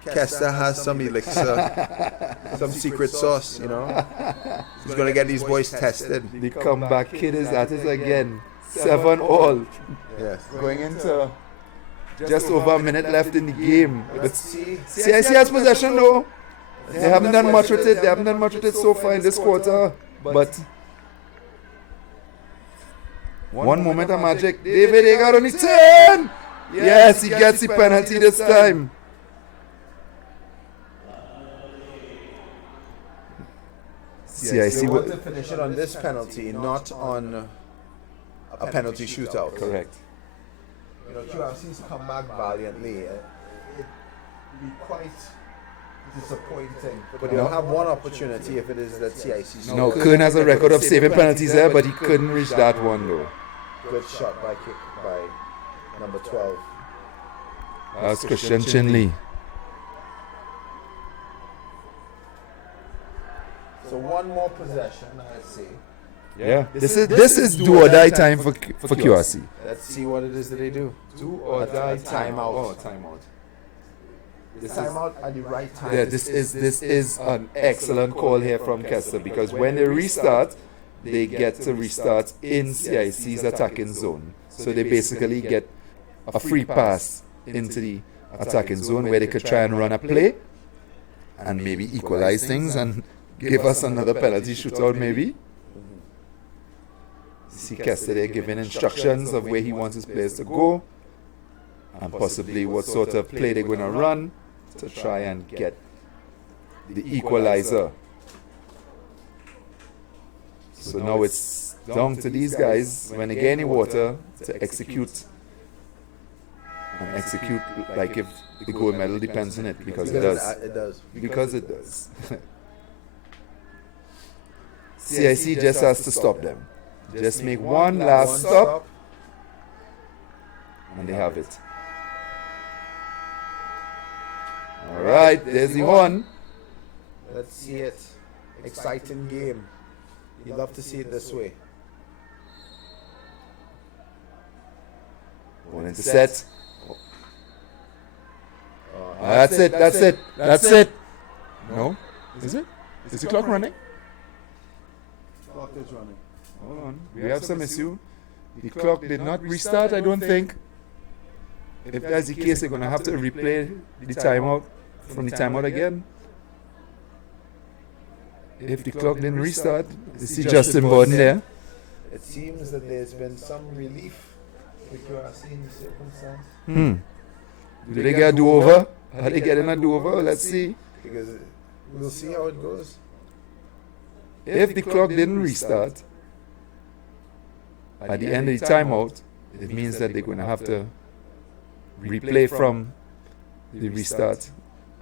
Kester has some elixir, some secret sauce, He's going to get these boys tested. The comeback kid is at it again. 7-all. Yes. Going into just over a minute left in the game. But see. CIC has possession though. They haven't done much with it. They haven't done much with it so far in this quarter. But one moment of magic. David Agar on the turn. Yes, he gets the penalty this time. CIC They want to finish it on this penalty, not on a penalty shootout. correct. QRC's come back valiantly. It'd be quite disappointing. But they'll have one opportunity if it is that CIC. No, Kern has a record of saving penalties there, but he couldn't reach that one though. Good shot by number 12. That's Christian Chinley. So one more possession, I see. Yeah, this is do or die time for QRC. Let's see what it is that they do. Do or die timeout. Oh, timeout. This timeout at the right time. Yeah, this is an excellent call here from Kester because when they restart, they get to restart in CIC's attacking zone. So they basically get a free pass into the attacking zone where they could try and run a play and maybe equalize things and give us another penalty shootout maybe. See Kester there giving instructions of where he wants his players to go and possibly what sort of play they're going to run to try and get the equalizer. So now it's down to these guys when they get any water to execute and execute like if the gold medal depends on it because it does. It does. Because it does. CIC just has to stop them. Just make one last stop and they have it. Alright, there's the one. Let's see it. Exciting game. You love to see it this way. Going into set. That's it. No? Is it? Is the clock running? Clock is running. Hold on. We have some issue. The clock did not restart, I don't think. If that's the case, they're going to have to replay the timeout from the timeout again. If the clock didn't restart, you see Justin Borden there. It seems that there's been some relief with QRC in the circumstance. Do they get a do-over? Are they getting a do-over? Let's see. Because we'll see how it goes. If the clock didn't restart at the end of the timeout, it means that they're going to have to replay from the restart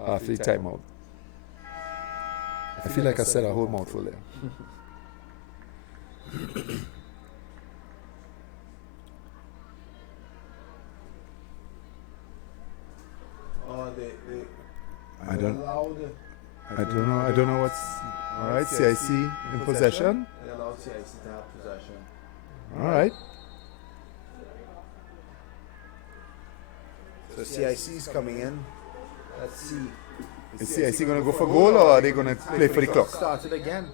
after the timeout. I feel like I said a whole mouthful there. I don't know what's all right. CIC in possession. They allow CIC to have possession. All right. So CIC is coming in. Let's see. Is CIC going to go for goal or are they going to play for the clock? Started again.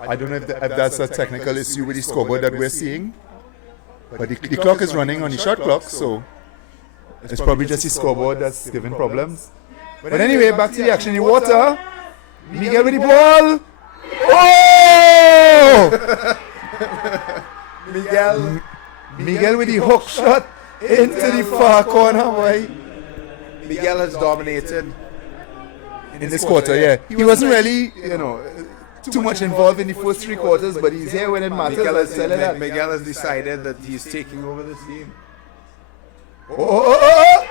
I don't know if that's a technical issue with the scoreboard that we're seeing, but the clock is running on the shot clock, so it's probably just the scoreboard that's giving problems. But anyway, back to the action. The water. Miguel with the ball. Oh! Miguel with the hook shot into the far corner. Boy. Miguel has dominated In this quarter, yeah. He wasn't really, too much involved in the first 3 quarters, but he's here when it matters. Miguel has decided that he's taking over this game. Oh.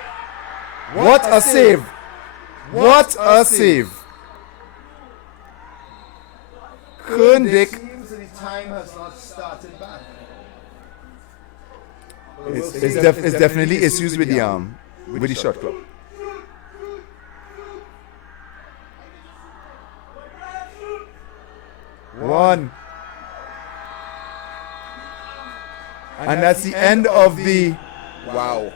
What a save! What a save! Kundik. Seems that the time has not started back. It's definitely issues with the shot clock. on. And that's the end of the... Wow.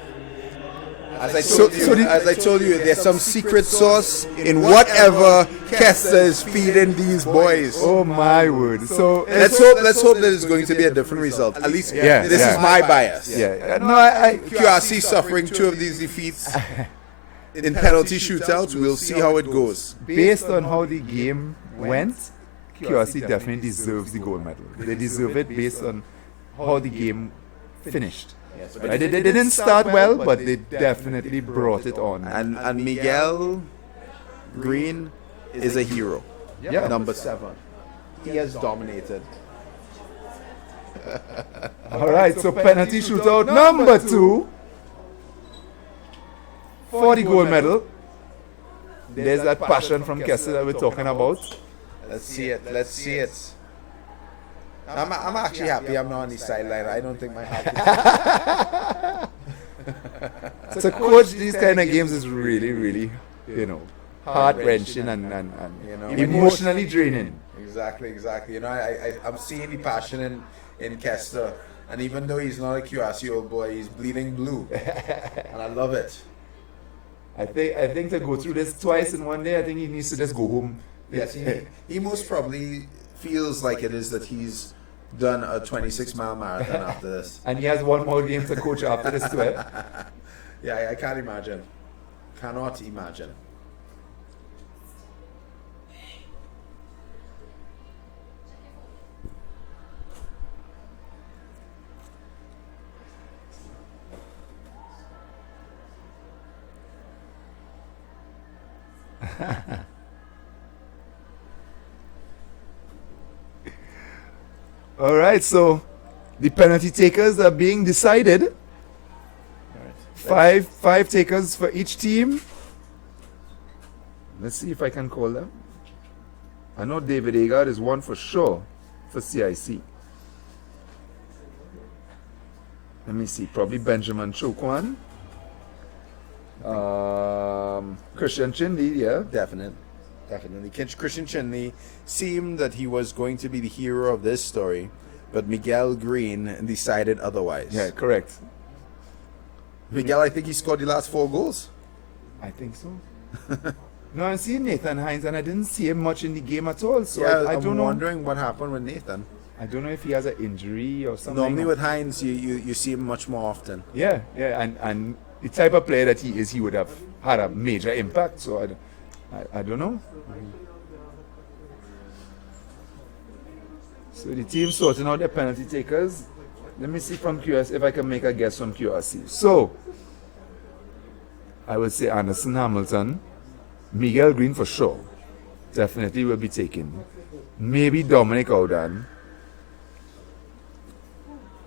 As I told you, there's some secret sauce in whatever Kester is feeding these boys. Oh my word. So Let's hope that it's going to be a different result. At least this is my bias. yeah. No, I QRC suffering 2 of these defeats in penalty shootouts. We'll see how it goes. based on how the game went, QRC definitely deserves the gold medal. They deserve it based on how the game finished. Right? They didn't start well, but they definitely brought it on. And Miguel Green is a hero. Yeah. Number 7. He has dominated. All right, so penalty shootout number 2 for the gold medal. There's that passion from Kessler that we're talking about. Let's see it. I'm actually happy I'm not on the sideline. I don't think my heart is... So coach these kind of games is really, really, heart-wrenching and emotionally draining. Exactly. I'm seeing the passion in Kester. And even though he's not a QRC old boy, he's bleeding blue. And I love it. I think to go through this twice in one day, I think he needs to just go home. Yes, he most probably feels like it is that he's done a 26-mile marathon after this. And he has one more game to coach after this too. Yeah, I can't imagine. Cannot imagine. All right, so the penalty takers are being decided. Five takers for each team. Let's see if I can call them. I know David Agard is one for sure for CIC. Let me see, probably Benjamin Chokwan. Christian Chindy, yeah. Definitely. Christian Chinley seemed that he was going to be the hero of this story, but Miguel Green decided otherwise. Yeah, correct. Miguel, I think he scored the last 4 goals. I think so. No, I see Nathan Hines, and I didn't see him much in the game at all. So Yeah, I don't I'm know. wondering what happened with Nathan. I don't know if he has an injury or something. Normally with Hines, you see him much more often. Yeah, and the type of player that he is, he would have had a major impact. So I don't know. So the team sorting out their penalty takers. Let me see from QRC if I can make a guess from QRC. So I would say Anderson Hamilton, Miguel Green for sure. Definitely will be taken. Maybe Dominic Audan.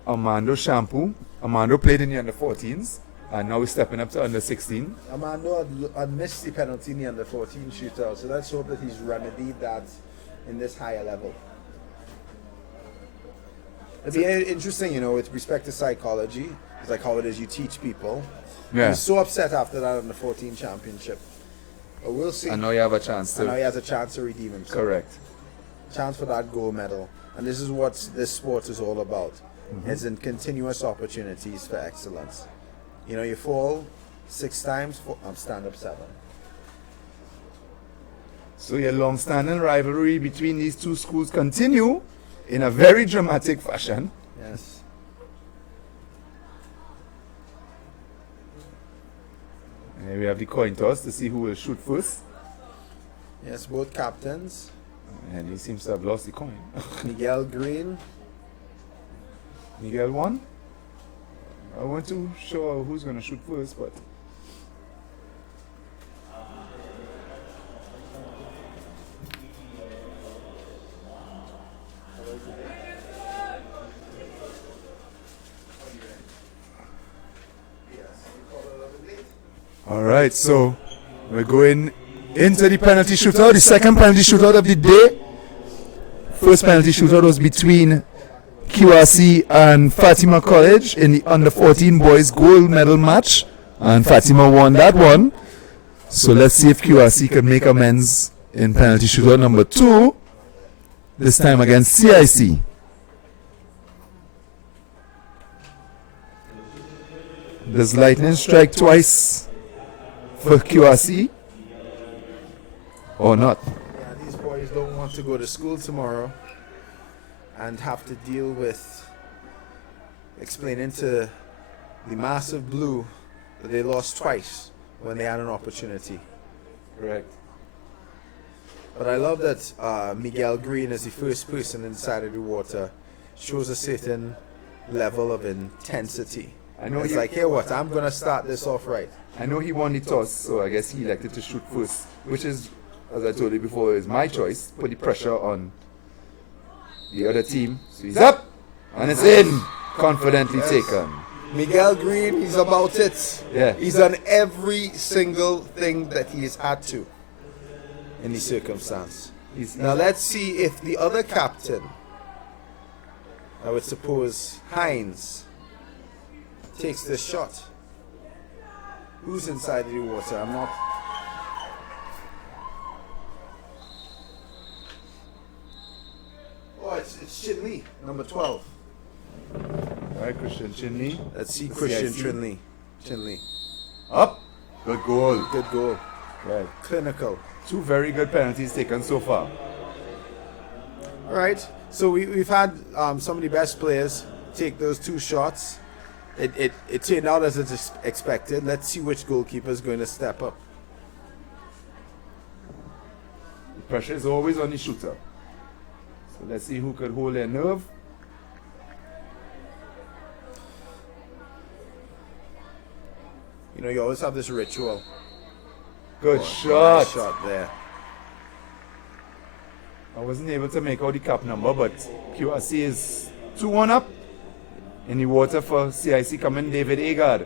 Armando Shampoo. Armando played in the under 14s and now he's stepping up to under 16. Armando had missed the penalty in the under 14 shootout, so let's hope that he's remedied that in this higher level. It'd be interesting, with respect to psychology. It's like how it is you teach people. Yeah. He's so upset after that under 14 championship. But we'll see. I know you have a chance And now he to. has a chance to redeem himself. Correct. Chance for that gold medal. And this is what this sport is all about. It's in continuous opportunities for excellence. You fall 6 times, stand up 7. So your long-standing rivalry between these two schools continue in a very dramatic fashion. Yes. And we have the coin toss to see who will shoot first. Yes, both captains. And he seems to have lost the coin. Miguel Green. Miguel won. I wasn't too sure who's going to shoot first, but... All right, so we're going into the penalty shootout, the second penalty shootout of the day. First penalty shootout was between QRC and Fatima College in the under 14 boys gold medal match, and Fatima won that one. So let's see if QRC can make amends in penalty shootout number 2. This time against CIC. Does lightning strike twice for QRC or not? Yeah, these boys don't want to go to school tomorrow and have to deal with explaining to the massive blue that they lost twice when they had an opportunity. Correct. But I love that Miguel Green, as the first person inside of the water, shows a certain level of intensity. I know It's he- like, hey, what? I'm going to start this off right. I know he won the toss, so I guess he elected to shoot first, which is, as I told you before, is my choice. Put the pressure on the other team. So he's up, and it's in. Confidently taken. Miguel Green, he's about it. Yeah. He's done every single thing that he's had to in the circumstance. Now let's see if the other captain, I would suppose Hines, takes this shot. Who's inside the water? I'm not. Oh, it's Chin Lee, number 12. All right, Christian Chinley. Let's see Christian CIC. Chin Lee. Up. Good goal. Good goal. Right. Clinical. Two very good penalties taken so far. All right. So we've had some of the best players take those two shots. It turned out as it's expected. Let's see which goalkeeper is going to step up. The pressure is always on the shooter. So let's see who could hold their nerve. You know, you always have this ritual. Good Nice shot. shot there. I wasn't able to make out the cap number, but QRC is 2-1 up. In the water for CIC coming David Agard.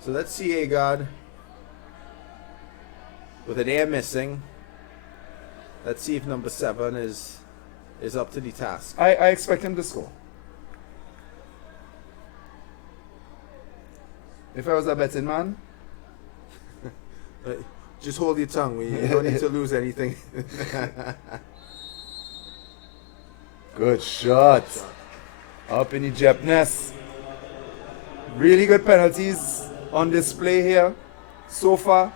So let's see Agard with an air missing. Let's see if number 7 is up to the task. I expect him to score. If I was a betting man, Just hold your tongue. You don't need to lose anything. good shot. Up in the Jepness. Really good penalties on display here so far.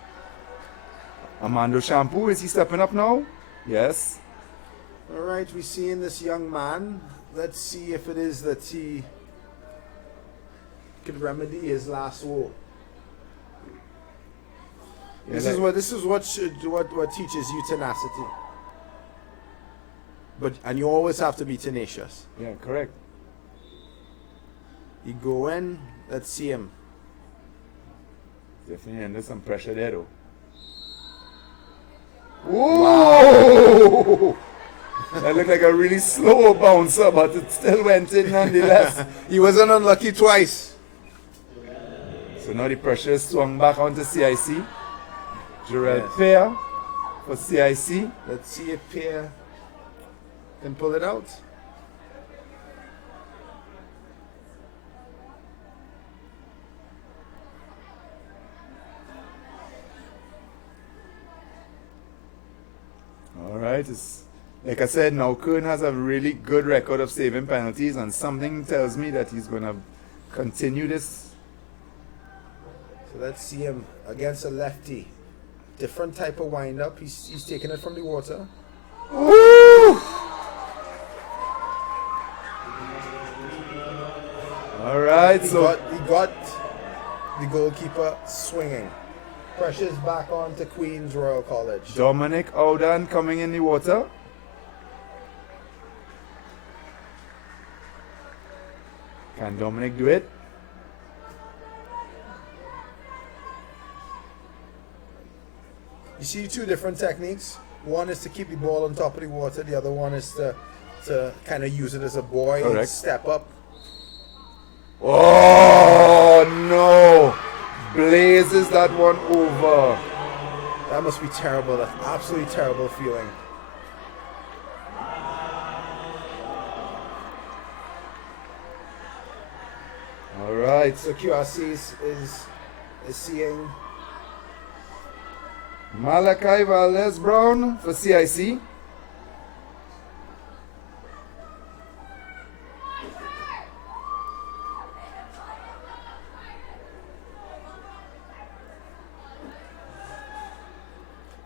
Armando Shampoo, is he stepping up now? Yes. All right, we're seeing this young man. Let's see if it is that he could remedy his last woe. Yeah, This is what teaches you tenacity. And you always have to be tenacious. Yeah, correct. You go in, let's see him. Definitely under some pressure there though. Whoa! That looked like a really slow bouncer, but it still went in nonetheless. He wasn't unlucky twice. So now the pressure is swung back onto CIC. Jarrell Yes. Pear for CIC. Let's see if Pierre can pull it out. All right. Like I said, now Kern has a really good record of saving penalties, and something tells me that he's going to continue this. So let's see him against a lefty. Different type of wind up. He's taking it from the water. Woo! All right, He so got the goalkeeper swinging. Pressure's back on to Queen's Royal College. Dominic Audan coming in the water. Can Dominic do it? You see two different techniques. One is to keep the ball on top of the water. The other one is to kind of use it as a buoy and Correct. step up. Oh no! Blazes that one over. That must be terrible. That's absolutely terrible feeling. All right. So QRC is seeing Malachi Valdez Brown for CIC.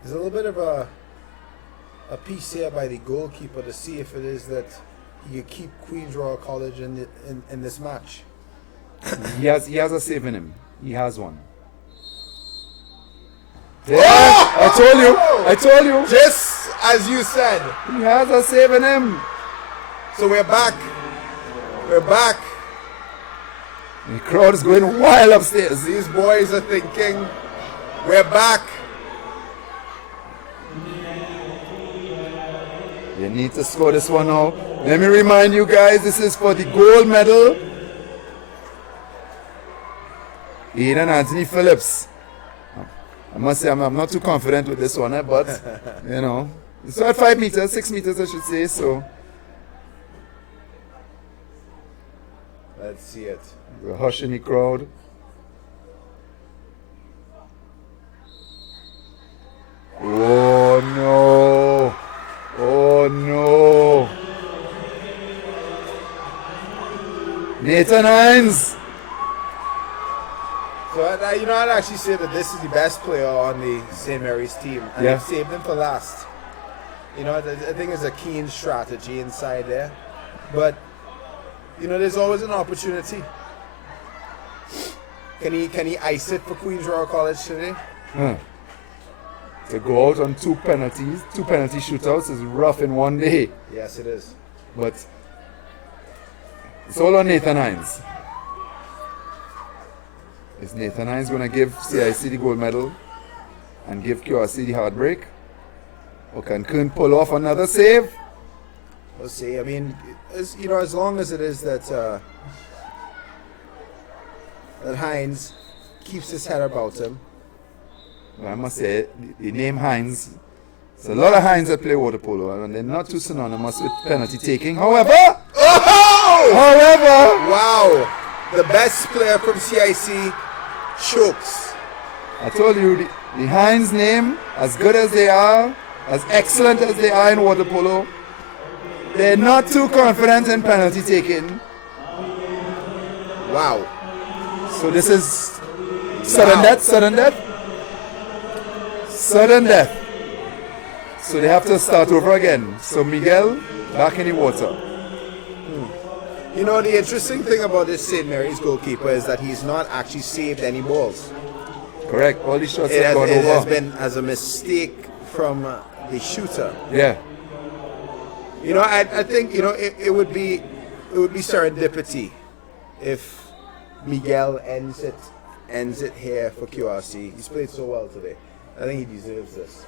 There's a little bit of a piece here by the goalkeeper to see if it is that he can keep Queen's Royal College in this match. He has a save in him. He has one. Yeah, I told you. Just as you said. He has a save in him. So we're back. The crowd is going wild upstairs. These boys are thinking, we're back. You need to score this one now. Let me remind you guys, this is for the gold medal. Aidan Anthony Phillips. I must say, I'm not too confident with this one, but, you know. It's at 5 meters, 6 meters, I should say, so. Let's see it. The hush in the crowd. Oh, no. Oh, no. Nathan Hines. So I'd actually say that this is the best player on the St. Mary's team, and Yeah. I've saved him for last. I think it's a keen strategy inside there, but there's always an opportunity. Can he ice it for Queen's Royal College today? To go out on two penalty shootouts is rough in one day, Yes, it is. but it's all on Nathan Hines. Is Nathan Hines going to give CIC the gold medal and give QRC the heartbreak? Or can Kern pull off another save? We'll see. I mean, as long as it is that that Hines keeps his head about him. Well, I must say, the name Hines, there's a lot of Hines that play water polo, and they're not too synonymous with penalty taking. However, Wow! The best player from CIC chokes. I told you, the Hines name, as good as they are, as excellent as they are in water polo, they're not too confident in penalty taking. Wow. So this is sudden death. So they have to start over again. So Miguel, back in the water. The interesting thing about this St. Mary's goalkeeper is that he's not actually saved any balls. Correct. All these shots It have gone has over. been as a mistake from the shooter. Yeah. I think it would be serendipity if Miguel ends it here for QRC. He's played so well today. I think he deserves this.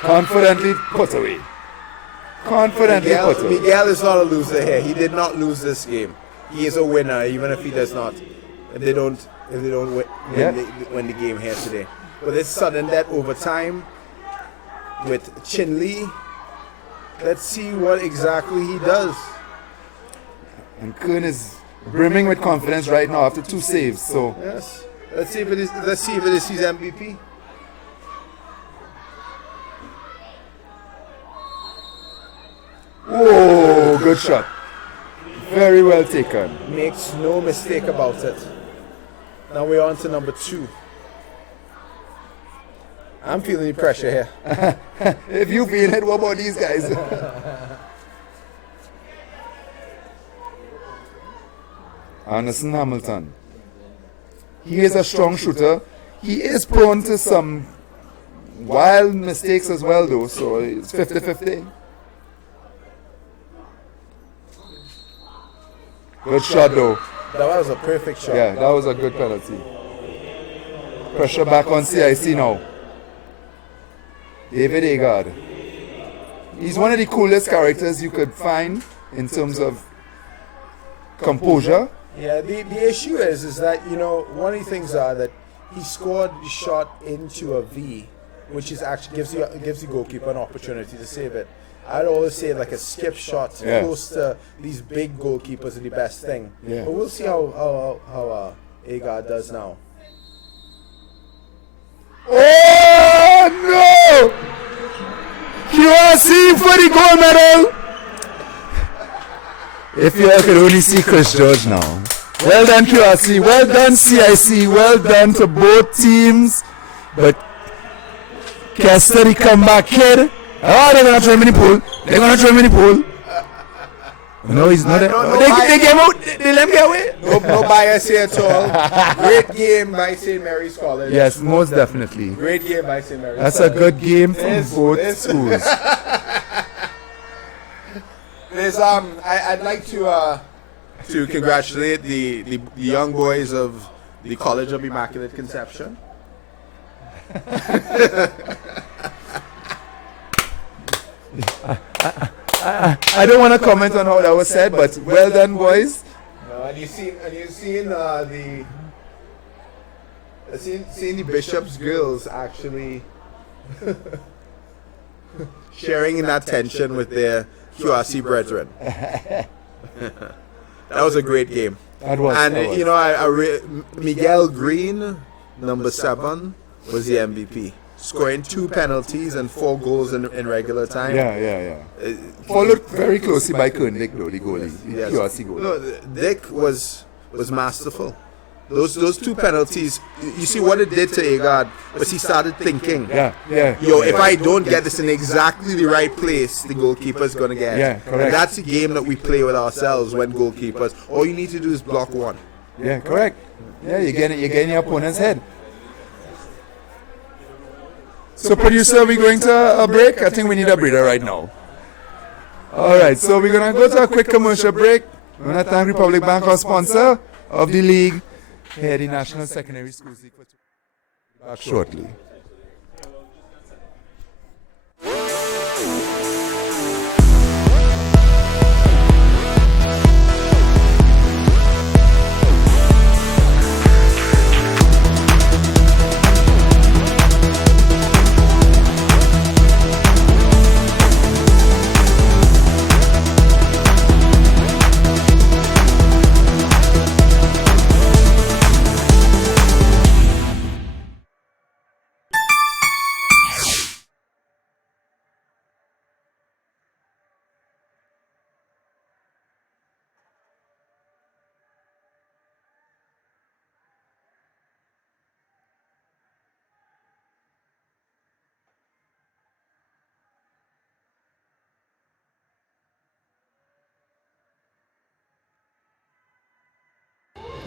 Confidently put away. Miguel is not a loser here. He did not lose this game. He is a winner, even if he does not. If they don't win the game here today. But it's sudden death overtime with Chin Lee. Let's see what exactly he does. And Kern is brimming with confidence right now after 2 saves. So Yes. Let's see if it is his MVP. oh, good shot. Very well taken. Makes no mistake about it. Now we're on to number 2. I'm feeling the pressure here. If you feel it, what about these guys? Anderson Hamilton. He is a strong shooter. He is prone to some wild mistakes as well, though, so it's 50-50. Good shot, though. That was a perfect shot. Yeah, that was a good penalty. Pressure back on CIC now. David Agard. He's one of the coolest characters you could find in terms of composure. Yeah, the issue is that, one of the things are that he scored the shot into a V, which is actually gives the goalkeeper an opportunity to save it. I'd always say like a skip shot close to these big goalkeepers is the best thing. Yeah. But we'll see how Agard does now. Oh no! QRC for the gold medal! If you all could only see Chris George now. Well done, QRC. Well done, CIC. Well done to both teams. But Kester, the comeback kid. Oh, they're going to throw him in the pool. They're going to throw him in the pool. No, he's not there. They came out. They let him get away. No bias here at all. Great game by St. Mary's College. Yes, most definitely. Great game by St. Mary's. That's a good game from both schools. I'd like to congratulate the young boys of the College of Immaculate Conception. I don't want to comment on how that was said, but well done, boys. And you've seen the Bishop's girls actually sharing in that tension with their QRC brethren. That was a great game. That was. You know, Miguel Green, number 7, was the MVP, scoring 2 penalties and 4 goals in regular time. Yeah. Followed very closely by Dick, though, the goalie, the QRC goalie. No, Dick was masterful. Those 2 penalties, you see what it did to Agard, was he started thinking, if I don't get this in exactly the right place, the goalkeeper's going to get it. Yeah, correct. And that's the game that we play with ourselves when goalkeepers, all you need to do is block one. Yeah, correct. Yeah, you're getting your opponent's head. So, producer, are we going to a break? I think we need a breather right now. All right, so we're going to go to a quick commercial break. We're going to thank Republic Bank, our sponsor of the league, here at the National Secondary Schools League. Back shortly.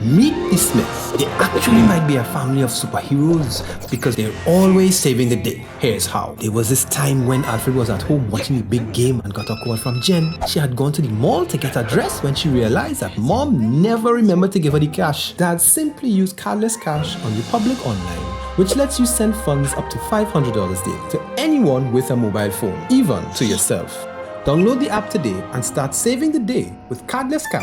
Meet the Smiths. They actually might be a family of superheroes because they're always saving the day. Here's how. There was this time when Alfred was at home watching the big game and got a call from Jen. She had gone to the mall to get a dress when she realized that Mom never remembered to give her the cash. Dad simply used cardless cash on Republic Online, which lets you send funds up to $500 daily to anyone with a mobile phone, even to yourself. Download the app today and start saving the day with cardless cash.